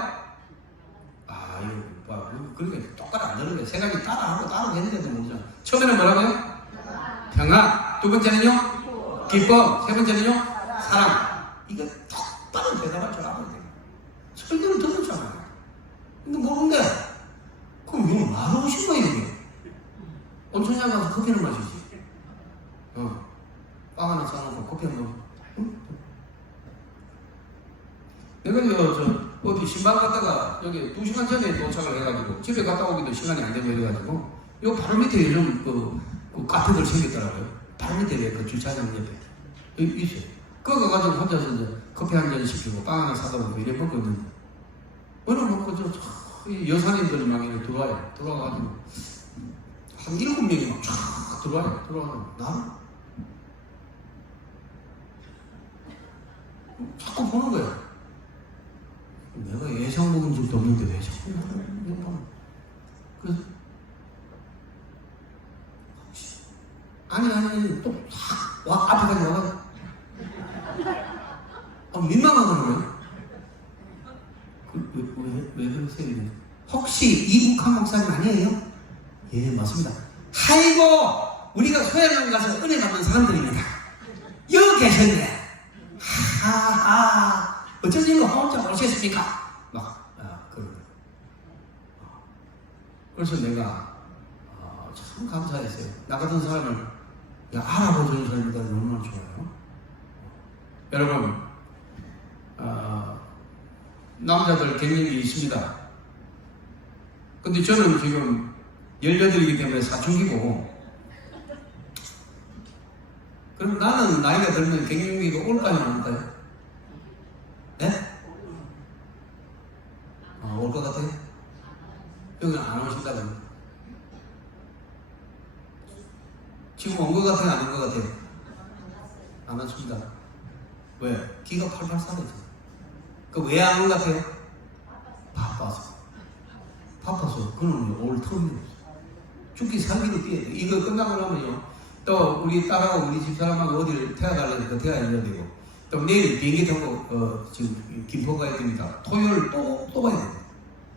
아, 이거 봐. 그러니까 똑바로 안 되는 거예요. 세 가지 따로 했는데도 모르잖아. 처음에는 뭐라고요? 평안. 두 번째는요? 기쁨. 세 번째는요? 사랑. 이거 똑바로 대답할 줄 알아야 돼요. 설교를 들었잖아요. 근데 모르는데 그럼 이거 뭐하러 오신 거예요 이게? 온천장 가서 커피는 마시지. 빵 하나 싸놓고 커피 한 번. 응? 내가 어디 신방 갔다가 여기 2시간 전에 도착을 해가지고 집에 갔다 오기도 시간이 안 되고 이래가지고 요 바로 밑에 요즘 그 카페들 생겼더라고요. 바로 밑에 그 주차장 옆에 있어요. 그거 가가지고 혼자서 이제 커피 한 잔 시키고 빵 하나 사다 먹고 이래 먹고 있는데 어느 먹고 여사님들이 막 이렇게 들어와요. 들어와가지고 한 7명이 막 쫙 들어와요. 나는 자꾸 보는 거야. 내가 예상 먹은 적도 없는데 왜 자꾸 나는 그래서 아니 또 와 앞에까지 와가지고 민망하다는 거예요. 왜 그러세요? 혹시 이국한 목사님 아니에요? 예, 맞습니다. 아이고 우리가 소양강 가서 은혜 받는 사람들입니다. 여기 계셨네. 하하 어쩐지 이거 혼자 오셨습니까? 그런 거. 그래서 내가 참 감사했어요. 나 같은 사람을 알아보는 사람이다 얼마나 좋아요. 여러분 남자들 갱년기 있습니다. 근데 저는 지금 18이기 때문에 사춘기고 그럼 나는 나이가 들면 갱년기가 올까요 안 올까요? 네? 올 것 같아요? 여기 안 오신다고요? 지금 온 것 같아요? 안 온 것 같아요? 안 왔습니다. 왜? 기가 팔팔 살아있어. 왜 안 온 것 같아요? 바빠서 그는 올 틈이 없어. 죽기 살기도 뛰어야 돼. 이거 끝나고 나면요 또 우리 딸하고 우리 집사람하고 어디를 태워가려니까 태워야 되고 또 내일 비행기 타고 지금 김포 가야 됩니다. 토요일 또 가야 돼요.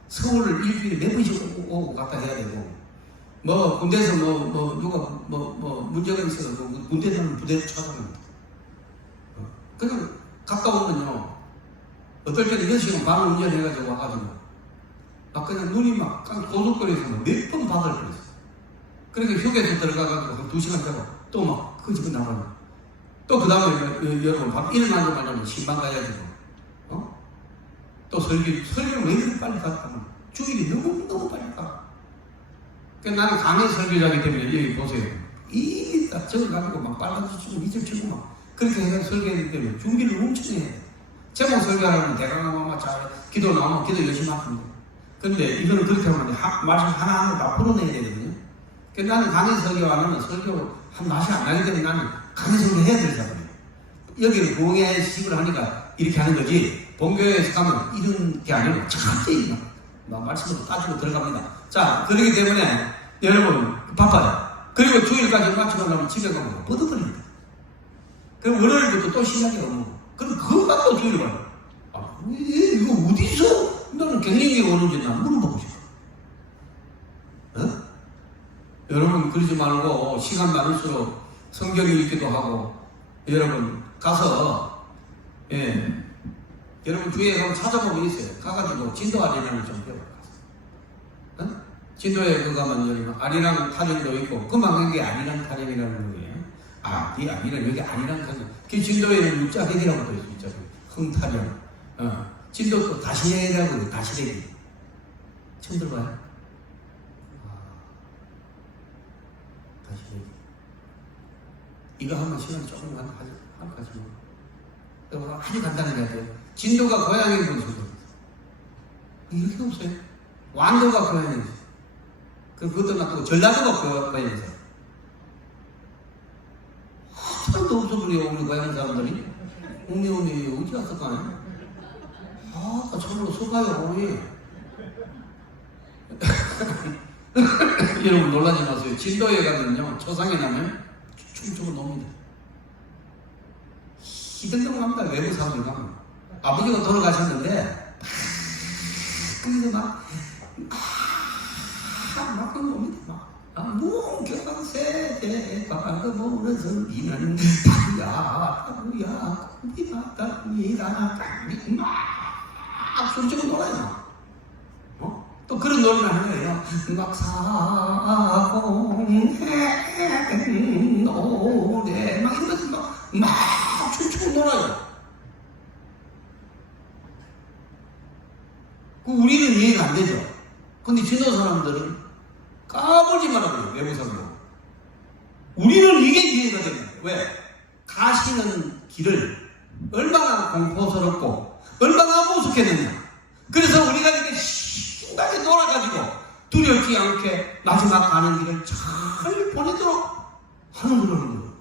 서울을 일주일에 몇 번씩 오고 갔다 해야 되고 군대에서 누가 문제가 있어서 군대에서는 부대를 찾아갑니다. 그냥 갔다 오면요 어떨 때는 6시간 반 운전해가지고 와가지고 그냥 눈이 막 고속거리에서 몇 번 바다를 걸렸어. 그러니까 휴게소 들어가가지고 한 2시간 자고 또 막 그 집에 나가고 또 그 다음에 여러분 밤 일어나자마자 신방 가야지 또 설교를 왜 이렇게 빨리 갔다면 주일이 너무 빨리 가. 그러니까 나는 강의 설교자이기 때문에 여기 보세요. 이미 딱 적어가지고 막 빨간줄 치고 밑줄 치고 막 그렇게 해서 설교하기 때문에 준비를 엄청 해야 돼. 제목 설교하려면 대강하면 잘 기도 나오면 기도 열심히 합니다. 근데 이거는 그렇게 하면 말씀 하나하나 다 풀어내야 되거든요. 그러니까 나는 강의 설교 안 하면 설교 한 맛이 안 나기 때문에 나는 강의 설교 해야 되잖아요. 여기를 공예식을 하니까 이렇게 하는 거지 본교회에서 가면 이런 게 아니고 철저히 막 말씀으로 따지고 들어갑니다. 자, 그렇기 때문에 여러분 바빠요. 그리고 주일까지 마치고 나면 집에 가면 뻗어버립니다. 그럼 월요일부터 또 시작이 오고 그럼 그거 갖고 주일 가요. 이거 어디서 나는 갱년기 오는지 난 물어보고 싶어. 여러분 그러지 말고 시간 많을수록 성경 읽기도 하고 여러분 가서 여러분 주위에 가면 찾아보면 있어요. 가가지고 진도 아리랑을 좀 배워요. 진도에 가면 여러분 아리랑 타령도 있고 그만 게 아리랑 타령이라는 거예요. 이 아리랑 여기 아리랑 타령. 그 진도에는 육자객이라고 또 있죠. 흥타령. 진도 또 다시레기라고 다시레기. 처음 들어봐요? 다시레기. 이거 하면 시간 조금 하지 뭐. 아주 간단하게 하세요. 진도가 고향인 분이 이렇게 없어요. 완도가 고향이지. 그것도 놔두고 전라도가 고향이죠. 사람도 없어 그래요. 우리 고향 사람들이. 어머니 어디 갔을까요? 참으로 속아요 어머니. 여러분 놀라지 마세요. 진도에 가면요 초상에 나면 춤추고 놉니다. 시들덩 갑니다. 외부 사람들 가면. 아버지가 돌아가셨는데, 거기서 막 옵니다. 무경세 대가가 보면서 이는 다구야 구비마다니다 막 소리치고 놀아요. 또 그런 노래를 하는 거예요. 막사공해 노래 막 이러면서 막 춤추고 놀아요. 우리는 이해가 안 되죠. 근데 진도 사람들은 까불지 말아요. 외부 사람들. 우리는 이게 이해가 됩니다. 왜? 가시는 길을 얼마나 공포스럽고 얼마나 무섭겠느냐. 그래서 우리가 이렇게 신나게 놀아가지고 두렵지 않게 마지막 가는 길을 잘 보내도록 하는 거라는 거예요.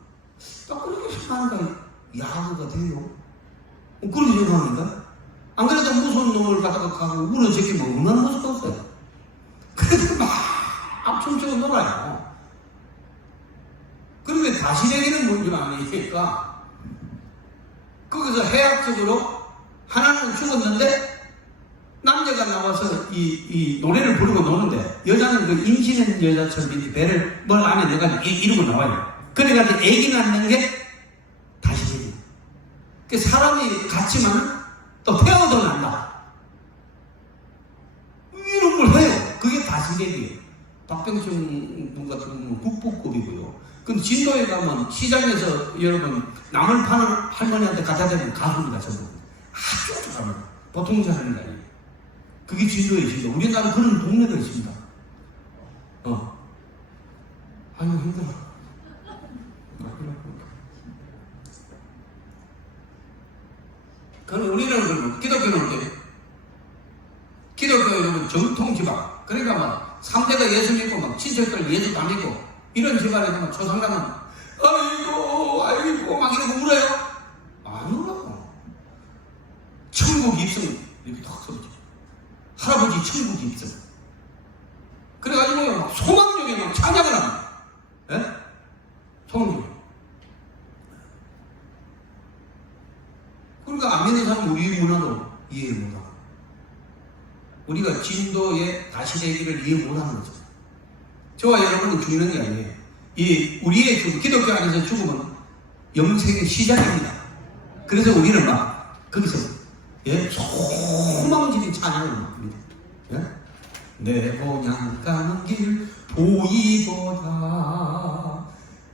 딱 그렇게 생각하니까 야구가 돼요. 그렇게 생각합니까? 안 그래도 무서운 놈을 갖다가 가고 울어제끼면 얼마나 무섭겠어요. 그래도 막 춤추고 놀아요. 그런데 다시 내기는 문제가 아니니까 거기서 해학적으로 하나는 죽었는데 남자가 나와서 이 노래를 부르고 노는데 여자는 그 임신한 여자처럼 배를 뭘 안에 넣어가지고 이러고 나와요. 그래가지고 애기 낳는 게 다시 내기. 그 사람이 같지만 또 태어도 난다. 이런 걸 해요. 그게 다시내기예요. 박병준 분 같은 경우는 국보급이고요. 근데 진도에 가면 시장에서 여러분 나물 파는 할머니한테 갖다 대면 가수입니다. 전부. 아주 잘합니다. 보통 잘하는 게 아니에요. 그게 진도에 진도. 우리나라 그런 동네가 있습니다. 아유 힘들어. 그럼 우리는 그러면 기독교는 어때요? 기독교 여러분 정통 집안. 그러니까 막 3대가 예수 믿고 막 친척들 예수 다 믿고 이런 집안에서 막 초상가면 아이고 막 이러고 울어요? 안 울어. 천국 입성 이렇게 탁 서지. 할아버지 천국 입성. 그래가지고 막 소망적에 막 찬양을 합니다. 예? 소망적. 그러니까 안 믿는 사람은 우리 문화도 이해를 못하고 우리가 진도의 다시되기를 이해 못하는 거죠. 저와 여러분은 죽는 게 아니에요. 우리의 죽음, 기독교 안에서 죽음은 영생의 시작입니다. 그래서 우리는 막 거기서 소망적인 찬양을 합니다. 내 고향 가는 길 보이보다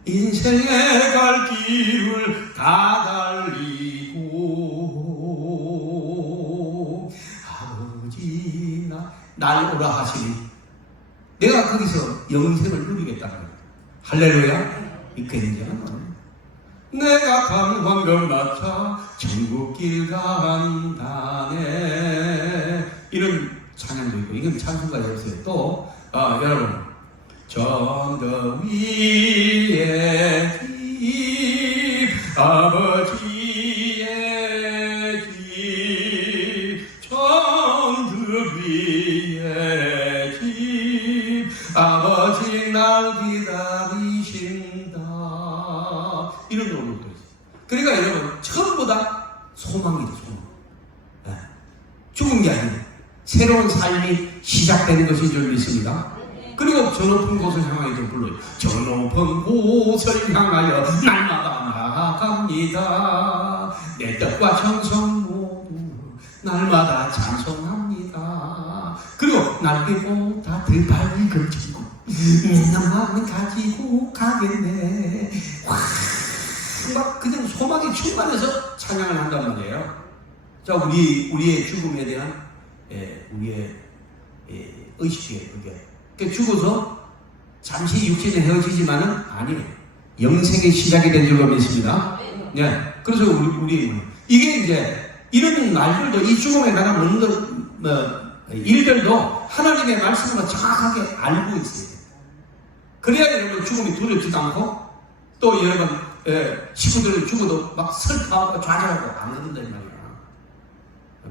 인생의 갈 길을 다 달리고 아버지 날 오라 하시니 내가 거기서 영생을 누리겠다는 거예요. 할렐루야. 이 굉장한 내가 강황걸 맞춰 천국길 간다네 이런 찬양도 있고 이건 찬송가였어요. 또 여러분 전거 위에 집 아버지의 집 천국 위에 집 아버지 날 기다리신다 이런 노래도 있어요. 그러니까 여러분 전부 다 소망이죠. 소망. 죽은 게 아니에요. 새로운 삶이 시작되는 것인 줄 믿습니다. 그리고 저 높은 곳을 향하여 좀 불러요. 저 높은 곳을 향하여 날마다 나아갑니다. 내 뜻과 정성 모두 날마다 찬송합니다. 그리고 날개보다 더 밝은 천국 내 나만 가지고 가겠네. 막 그냥 소망이 충만해서 찬양을 한단 말이에요. 자, 우리의 죽음에 대한 우리의 의식이에요. 그게 죽어서 잠시 육신에 헤어지지만은 아니에요. 영생의 시작이 된 줄로 믿습니다. 네. 그래서 우리 이게 이제 이런 날들도 이 죽음에 관한 일들도 하나님의 말씀으로 정확하게 알고 있어요. 그래야 여러분 죽음이 두렵지도 않고 또 여러분 식구들이 죽어도 막 슬퍼하고 좌절하고 안 그런단 말이야.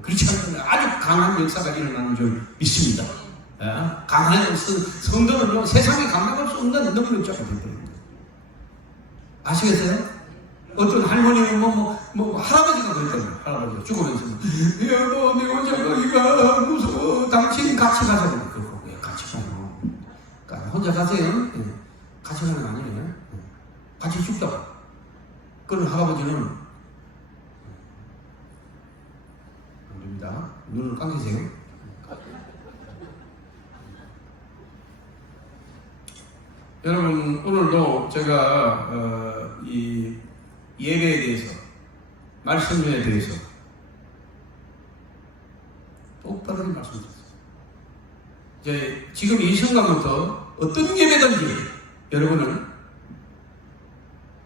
그렇지 않으면 아주 강한 역사가 일어나는 줄 믿습니다. 강한 성도는요 세상에 감당할 수 없는 능력자가 되거든요. 아시겠어요? 어떤 할머니는 뭐 할아버지가 그랬거든요. 할아버지가 죽으면서 여보 내 혼자 거기가 무서워 당신 같이 가자고. 그거 왜 같이 가요? 그러니까 혼자 가세요. 같이 가는 거 아니에요. 같이 죽자고. 그런 할아버지는 안 됩니다. 눈을 감기세요. 여러분 오늘도 제가 이 예배에 대해서 말씀에 대해서 똑바르게 말씀드렸어요. 이제 지금 이 순간부터 어떤 예배든지 여러분은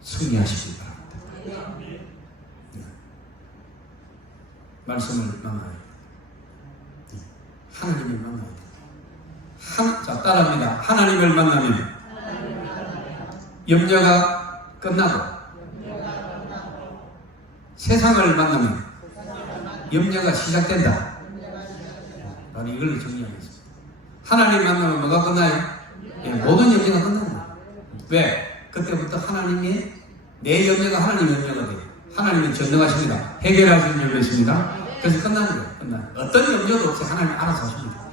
승리하시기 바랍니다. 말씀을 만나야 됩니다. 하나님을 만나야 됩니다. 자, 따라합니다. 하나님을 만나면 염려가 끝나고 세상을 만나면 염려가 시작된다. 바로 이걸 정리하겠습니다. 하나님 만나면 뭐가 끝나요? 모든 염려가 끝납니다. 왜? 그때부터 하나님이 내 염려가 하나님 염려가 돼요. 하나님은 전능하십니다. 해결하시는 염려십니다. 그래서 끝나는 거예요. 끝나는 거예요. 어떤 염려도 없이 하나님 알아서 하십니다.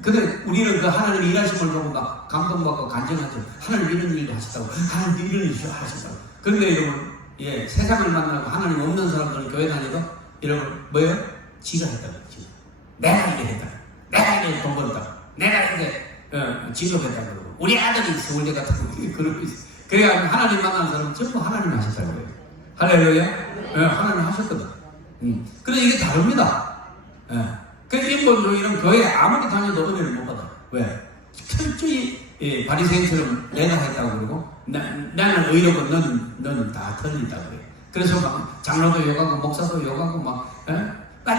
근데 우리는 그 하나님 일하심을 보고 막 감동받고 간증하죠. 하나님 이런 일도 하셨다고. 하나님 이런 일도 하셨다고. 그런데 여러분, 세상을 만나고 하나님 없는 사람들은 교회 다니도 여러분 뭐예요? 지가 했다고. 내가 이래 했다. 내가 이래 돈 벌었다. 내가 이래 직업했다고 그러고 우리 아들이 서울대 같다고 그러고 있어요. 그래야 하나님 만나는 사람은 전부 하나님 하셨다고 그래요. 할렐루야? 하나님 하셨거든. 그런데 이게 다릅니다. 그래서 인본주의는 교회에 아무리 다녀도 은혜를 못 받아. 왜? 철저히 바리새인처럼 내가 했다고 그러고 나는 의롭고 너는 다 틀린다고 그래. 그래서 막 장로도 욕하고 목사도 욕하고 막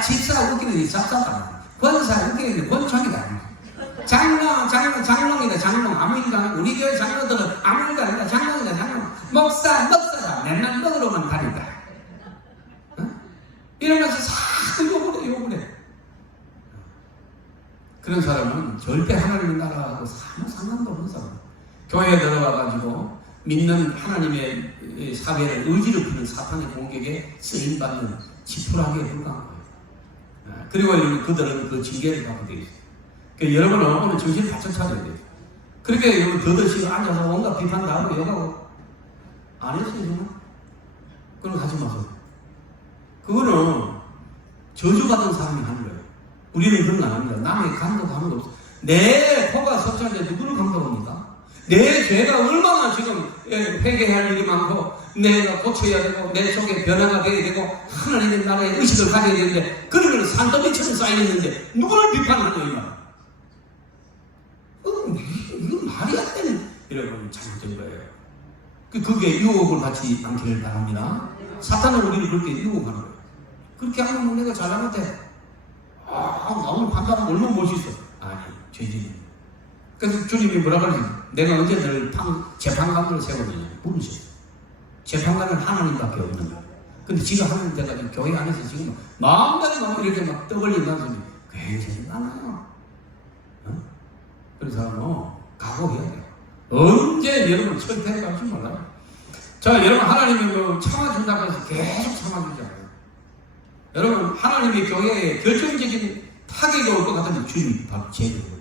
집사 웃기는 잡사다. 권사 웃기는 권총이다. 장롱이다. 장롱 아무 일도 안 하고 우리 교회 장로들은 아무 일도 안 한다. 장롱이다. 장롱 목사다. 맨날 먹으러만 다닌다. 이러면서 자꾸 욕을 해. 그런 사람은 절대 하나님의 나라하고 아무 상관도 없는 사람. 교회에 들어와가지고 믿는 하나님의 사회를 의지를 푸는 사탄의 공격에 쓰임받는 지푸라기에 불과한 거예요. 그리고 그들은 그 징계를 받게 되어 있어요. 그러니까 여러분은 오늘 정신을 바짝 차려야 돼요. 그렇게 여러분 더더시 앉아서 온갖 비판 다 하고 욕하고 안 했어요 정말? 그런 거 하지 마세요. 그거는 저주받은 사람이 하는 거예요. 우리는 그런 거 안 합니다. 남의 감독하는 거 없어. 내 코가 석자인데 누구를 감독합니까? 내 죄가 얼마나 지금 회개할 일이 많고 내가 고쳐야 되고 내 속에 변화가 돼야 되고 하나님의 나라의 의식을 가져야 되는데 그런 걸 산더미처럼 쌓여있는데 누구를 비판하는 거예요? 이건 말이 안 되는 여러분 잘못된 거예요. 그게 유혹을 받지 않기를 바랍니다. 사탄은 우리를 그렇게 유혹하는 거예요. 그렇게 하면 내가 잘나한테 나 오늘 판단하면 얼마나 멋있어. 아니 죄진입니다. 그래서 주님이 뭐라 그러지? 내가 언제 늘 재판관으로 세우느냐 물으셨어요. 재판관은 하나님밖에 없는 거예요. 근데 지가 하나님 돼가지고 교회 안에서 지금 마음대로 막 이렇게 막 떠벌린다는 소리 굉장히 많아요. 그런 사람은 각오해야 돼요. 언제 여러분 철폐해 갈지 몰라요. 자, 여러분 하나님이 뭐 참아준다고 해서 계속 참아주잖아요. 여러분 하나님이 교회에 결정적인 타격이 올 것 같으면 주님이 바로 제거해요.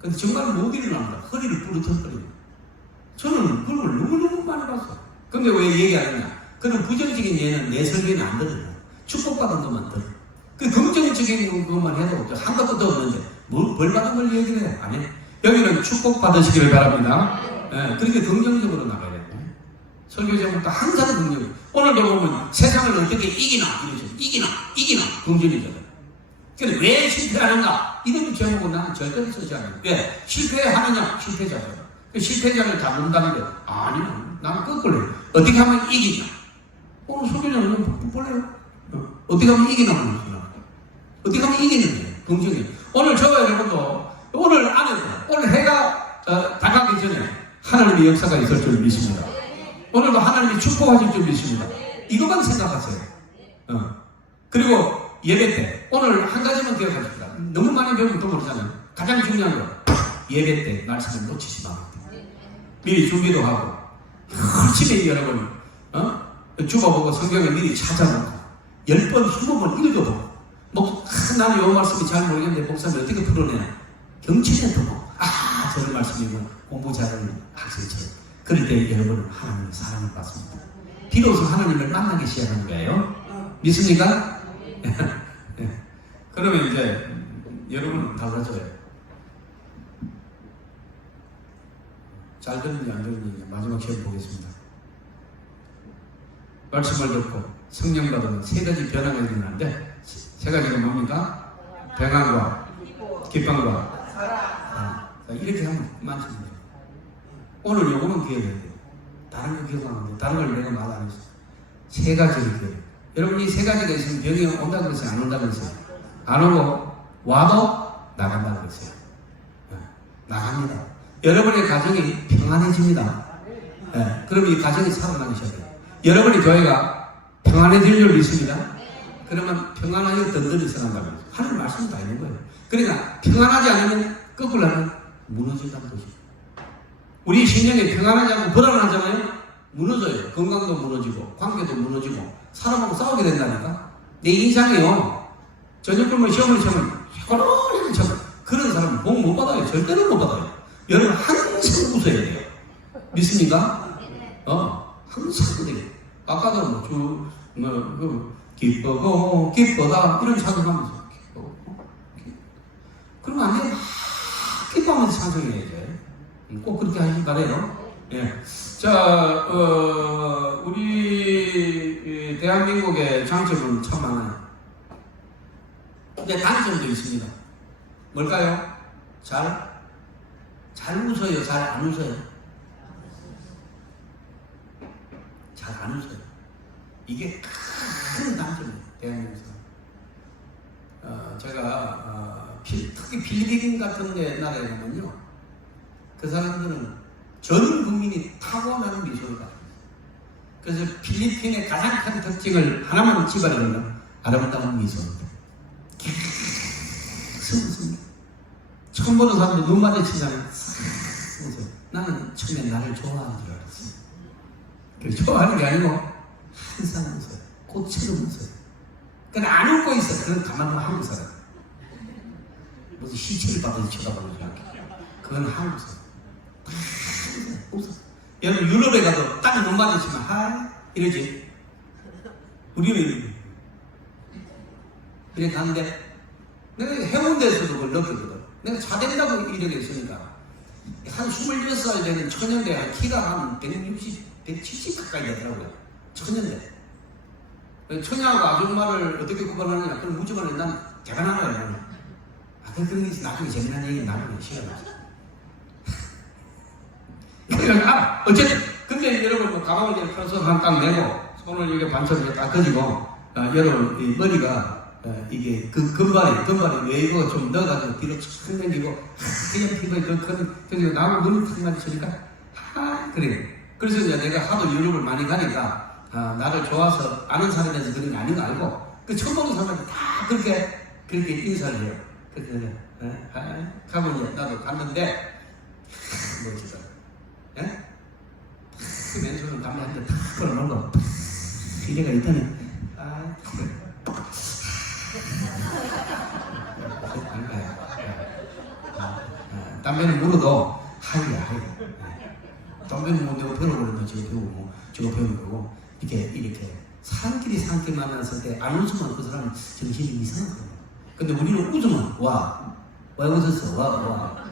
근데 정말 못 일어납니다. 허리를 부르터거려요. 저는 그런 걸 너무너무 많이 봤어. 근데 왜 얘기하느냐? 그런 부정적인 예는 내 설교는 안 들어요. 축복받은 것만 들어. 그 긍정적인 것만 해도 한 것도 더 없는데 뭘 벌받은 걸 얘기를 해? 안 해. 여기는 축복받으시기를 바랍니다. 그렇게 긍정적으로 나가야 돼. 설교자부터 항상 긍정. 오늘도 보면 세상을 어떻게 이기나 이러죠. 이기나 긍정이잖아요. 근데 왜 실패하는가? 이런 제목은 나는 절대로 쓰지 않아요. 왜? 실패하느냐? 실패자죠. 실패자를 잡는다는 게 아니야. 나는 거꾸로 해요. 어떻게 하면 이기냐? 오늘 설교자는 볼래요? 어떻게 하면 이기나 모르겠구나. 어떻게 하면 이기는 거예요. 긍정이에요. 오늘 저와 여러분도 오늘 안에 오늘 해가 다가기 전에 하나님의 역사가 있을 줄 믿습니다. 오늘도 하나님이 축복하실 줄 믿습니다. 이것만 생각하세요. 그리고 예배 때 오늘 한 가지만 기억하십시다. 너무 많이 배우면 또 모르잖아요. 가장 중요한 거 예배 때 말씀을 놓치지 마. 미리 준비도 하고 열심히 여러분 주보보고 성경을 미리 찾아보고 10번, 20번 읽어보고 나는 이 말씀이 잘 모르겠는데 목사님 어떻게 풀어내나 경치에 보고 저런 말씀이고 공부 잘하는 학생처럼 그럴 때 여러분은 하나님의 사랑을 받습니다. 비로소 하나님을 만나기 시작하는 거예요. 믿습니까? 그러면 이제 여러분은 달라져요. 잘 듣는지 안 듣는지 마지막 시험 보겠습니다. 말씀을 듣고 성령 받으면 세 가지 변화가 일어나는데 세 가지가 뭡니까? 평안과 기쁨과 사랑. 이렇게 하면 많습니다. 오늘 요거만 기억해야 돼요. 다른 거 기억 안 하는데 다른 걸 내가 말 안 했어. 세 가지를 기억해요. 여러분 이 세 가지가 있으면 병이 온다고 그랬어요? 안 온다고 그랬어요? 안 오고 와도 나간다고 그랬어요. 나갑니다. 여러분의 가정이 평안해집니다. 그럼 이 가정이 살아나기 시작해요. 여러분의 교회가 평안해질 줄 믿습니다. 그러면 평안하게 든든히 살아간다고 해요. 하늘 말씀이 다 있는 거예요. 그러니까 평안하지 않으면 거꾸로 하면 무너진다는 것이죠. 우리 신령이 평안하지 않고 불안하잖아요. 무너져요. 건강도 무너지고 관계도 무너지고 사람하고 싸우게 된다니까. 내 인상이요. 저녁 굶으면 시험을 치면 호로리 쳐. 그런 사람은 복 못 받아요. 절대로 못 받아요. 여러분 항상 웃어야 돼요. 믿습니까? 항상 그래요. 아까도 기쁘고 기쁘다 이런 찬송하면서 기쁘고 그러면 안 돼요. 막 기뻐하면서 찬송해야죠. 꼭 그렇게 하시기 바래요. 예. 자, 우리 대한민국의 장점은 참 많아요. 근데 단점도 있습니다. 뭘까요? 잘 웃어요? 잘 안 웃어요? 잘 안 웃어요. 이게 큰 단점이에요. 대한민국에서. 제가 특히 필리핀 같은 데 나라에 가면요. 그 사람들은 전 국민이 타고나는 미소를 가지고 있어요. 그래서 필리핀의 가장 큰 특징을 하나만 집어내면 아름다운 미소입니다. 계속 웃습니다. 처음 보는 사람도 눈 마주치잖아요. 웃어요. 나는 처음에 나를 좋아하는 줄 알았어요. 그래서 좋아하는 게 아니고 항상 웃어요. 꽃처럼 웃어요. 근데 안 웃고 있어. 그건 가만히 한국 사람. 무슨 시체를 받아서 쳐다보지 않게. 그건 한국 사람. 웃어. 여러분 유럽에 가도 딱 눈 마주치면 이러지. 우리는 이렇게 가는데 내가 해운대에서도 그걸 느꼈거든. 내가 차 된다고 이렇게 했으니까 한 26살 되는 처년대 키가 한 160, 170 가까이 되더라고요. 처년대. 처녀하고 아줌마를 어떻게 구분하느냐? 그럼 무조건 난 대단한 거예요. 그런 게 나중에 재미난 얘기 나중에 시간이 없어. 그러니까 어쨌든 근데 여러분 가방을 이렇게 펴서 딱 내고 손을 이렇게 반처럼 딱 꺼지고 여러분 이 머리가 이게 그 금발이 웨이브가 좀 넣어가지고 뒤로 착 당기고 그냥 피부에 그래서 나하고 눈이 탁 마주치니까 그래. 그래서 이제 내가 하도 유럽을 많이 가니까 나를 좋아서 아는 사람에서 그런 게 아닌 거 알고 그 처음 보는 사람한테 다 그렇게 인사를 해요. 그래서 가면 이제 나도 갔는데 멋지다. 예? 맨손으로 담배 한 대 탁 걸어놓고 기계가 있다네. 담배는 물어도 하이야. 담배는 뭐 내가 배워버렸나 저거 배우고 저거 배우는 거고 이렇게 사람끼리 만났을 때 안 웃으면 그 사람은 정신이 이상한 거예요. 근데 우리는 웃으면 왜 웃었어? 와.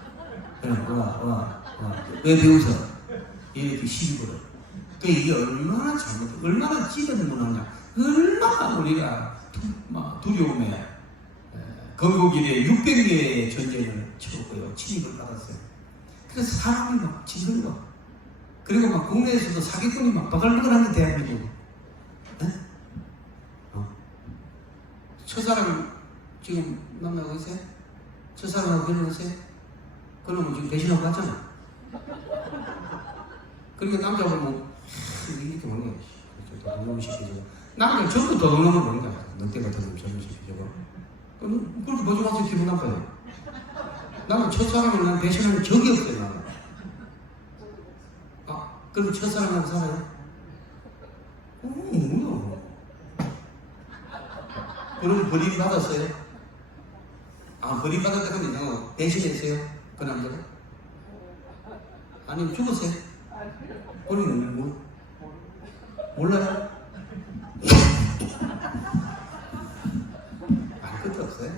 왜 배우서? 이렇게 시비 걸어. 이게 얼마나 잘못해, 얼마나 찌르는구나, 얼마나 우리가 두려움에 건국일에 600개의 전쟁을 치렀고요. 침입을 받았어요. 그래서 사람이 막 징그러워. 그리고 막 국내에서도 사기꾼이 막 바글바글한 게 대한민국. 첫사람 지금 만나고 계세요? 첫사람하고 결혼하세요? 그러면 지금 배신하고 갔잖아. 그러니까 남자가 뭐 이렇게 보는 거야. 도둑놈 시키죠. 남자 전부 도둑놈을 보는 거야. 너 때가 도둑놈 시키죠. 그렇게 보지 마세요. 기분 나빠요. 나는 첫사람을 난 배신하는 적이 없어요. 나는. 그럼 첫사람하고 살아요? 뭐야? 그럼 버림 받았어요? 아, 버림 받았다고 그냥 대신했어요? 그 남자가? 아니면 죽었어요? 그럼 몰라요? 말 끝도 없어요?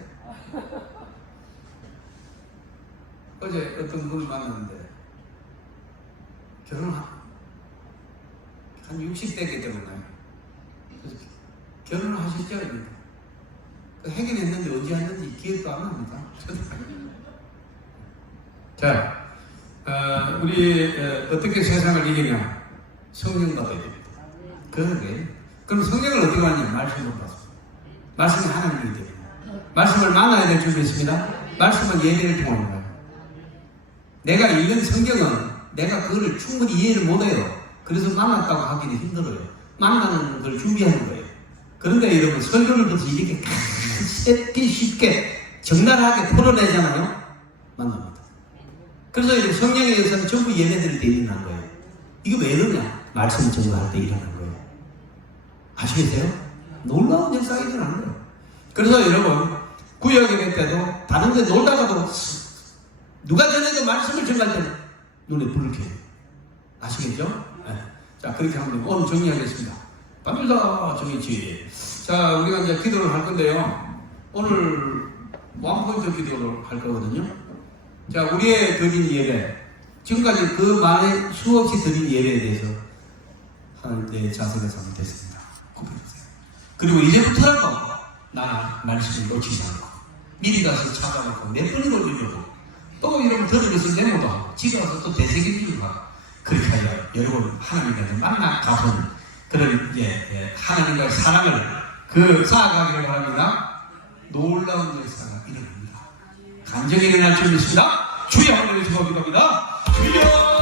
어제 어떤 분을 만났는데 결혼 한 60대기 때문에 그래서 결혼을 하셨죠? 해결했는데 언제 했는지 기억도 안 납니다. 자, 우리 어떻게 세상을 이기냐? 성령 받아야 됩니다. 그러게. 그럼 성령을 어떻게 받냐? 말씀을 받습니다. 말씀은 하나님이기 때문에. 말씀을 만나야 될 줄이 있습니다. 말씀은 예배를 통하는 거예요. 내가 읽은 성경은 내가 그거를 충분히 이해를 못해요. 그래서 만났다고 하기는 힘들어요. 만나는 걸 준비하는 거예요. 그런데 여러분 설교를 그래서 이렇게 쉽게 적나라하게 풀어내잖아요. 만납니다. 그래서 이렇게 성령에 의해서는 전부 예배드릴 때 일어난 거예요. 이게 왜 이러냐? 말씀 전도할 때 일어난 거예요. 아시겠어요? 놀라운 역사가 일어나는 거예요. 그래서 여러분 구약 예배 때도 다른 데 놀다가도 누가 전에도 말씀을 전할 때는 눈에 불을 켜요. 아시겠죠? 네. 자, 그렇게 하면 오늘 정리하겠습니다. 밤일다 정리지. 자, 우리가 이제 기도를 할 건데요. 오늘 원포인트 기도를 할 거거든요. 자, 우리의 드린 예배, 지금까지 그 많은 수없이 드린 예배에 대해서 하나님의 자세가 잘못됐습니다. 고백하세요. 그리고 이제부터라도 나는 말씀을 놓치지 않고 미리 가서 찾아놓고 몇 번이 걸리려고 또 여러분 들으면서 메모도 하고 집에 와서 또 되새기기도 하고 그렇게 하여 여러분 하나님과의 만나 가보는 그런 이제 하나님과의 사랑을 그 쌓아가기를 바랍니다. 놀라운 역사가 일어납니다. 간증이 일어날 줄 믿습니다. 주여 하나님의 주가 기도합니다. 주여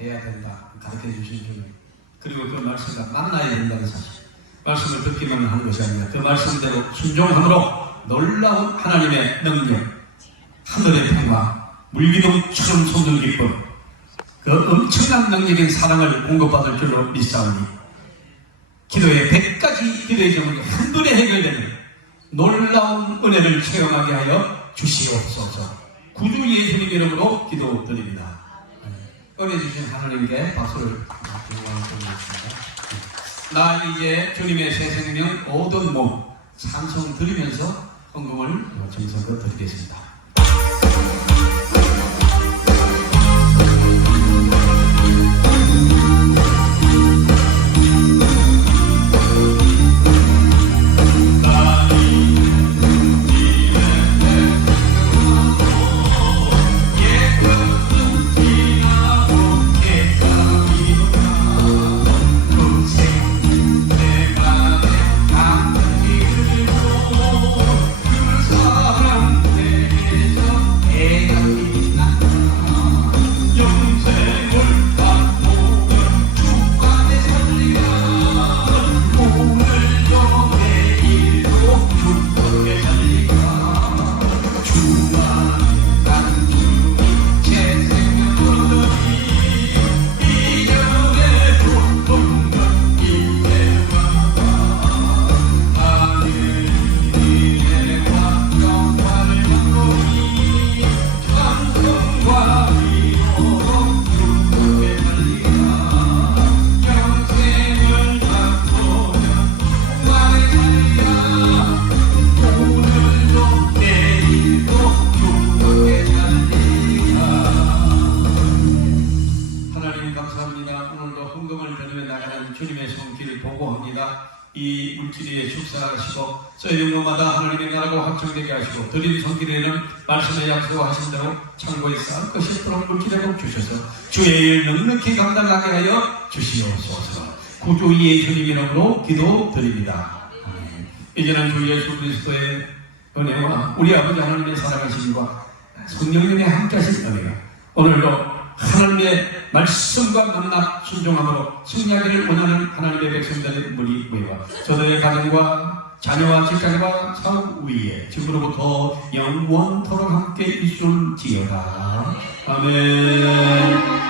해야 된다 가르쳐 주신 교육, 그리고 그 말씀과 만나야 된다는 사실, 말씀을 듣기만 하는 것이 아니라 그 말씀대로 순종함으로 놀라운 하나님의 능력, 하늘의 평화, 물기둥처럼 솟는 기쁨, 그 엄청난 능력인 사랑을 공급받을 줄로 믿사오니 기도의 100가지 기도의 제목이 한눈에 해결되는 놀라운 은혜를 체험하게 하여 주시옵소서. 구주 예수님 이름으로 기도드립니다. 은혜 주신 하나님께 박수를 드리겠습니다. 나 이제 주님의 새 생명 얻은 몸 찬송 드리면서 헌금을 정성껏 드리겠습니다. 이 물질위에 축사하시고 저희 영혼마다 하나님의 나라가 확정되게 하시고 드린 손길에는 말씀에 약속하신 대로 창고에 쌓을 것이 없도록 물질의 복 주셔서 주의 일 넉넉히 감당하게 하여 주시옵소서. 구주 예수님 이름으로 기도드립니다. 이제는 주 예수 그리스도의 은혜와 우리 아버지 하나님의 사랑하심과 성령님의 함께하신 은혜가 오늘도 하나님의 말씀과 만나 순종함으로 승리하기를 원하는 하나님의 백성들의 무리 모여와 저들의 가정과 자녀와 직장과 사업 위에 지금으로부터 영원토록 함께 있을지어다. 아멘.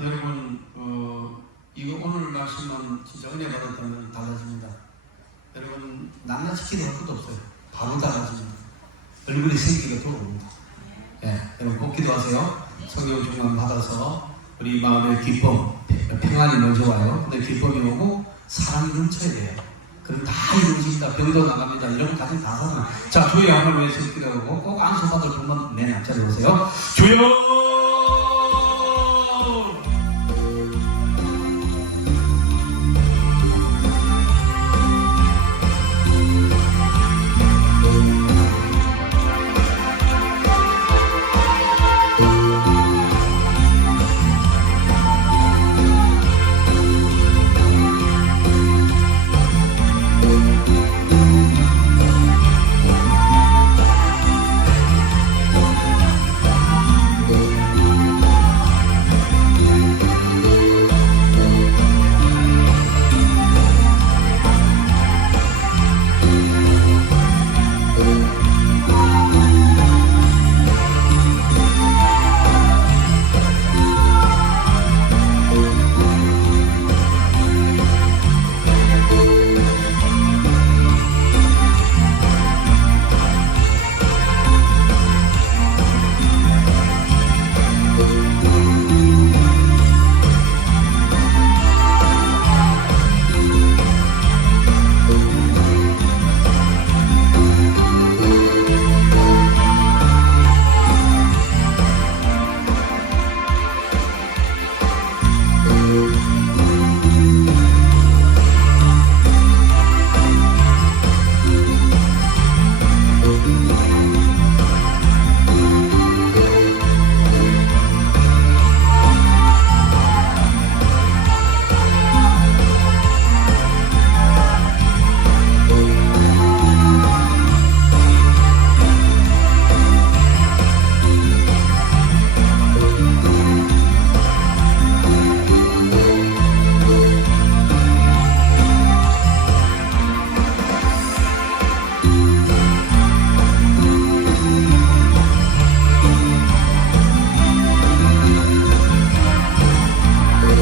여러분, 이거 오늘 말씀은 진짜 은혜 받았다면 달라집니다. 여러분, 낱낱이 기도할 것도 없어요. 바로 달라집니다. 얼굴이 생기가 돌아옵니다. 예, 여러분 꼭 기도하세요. 성령 충만 받아서 우리 마음의 기쁨, 평안이 먼저 와요. 근데 기쁨이 오고 사랑이 넘쳐야 돼요. 그럼 다 이루어집니다. 병도 나갑니다. 이런 가정 다 살아요. 자, 주의 영을 위해서 기도하고 꼭 안수받을 분만 맨 앞자리에 오세요. 주여!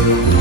네.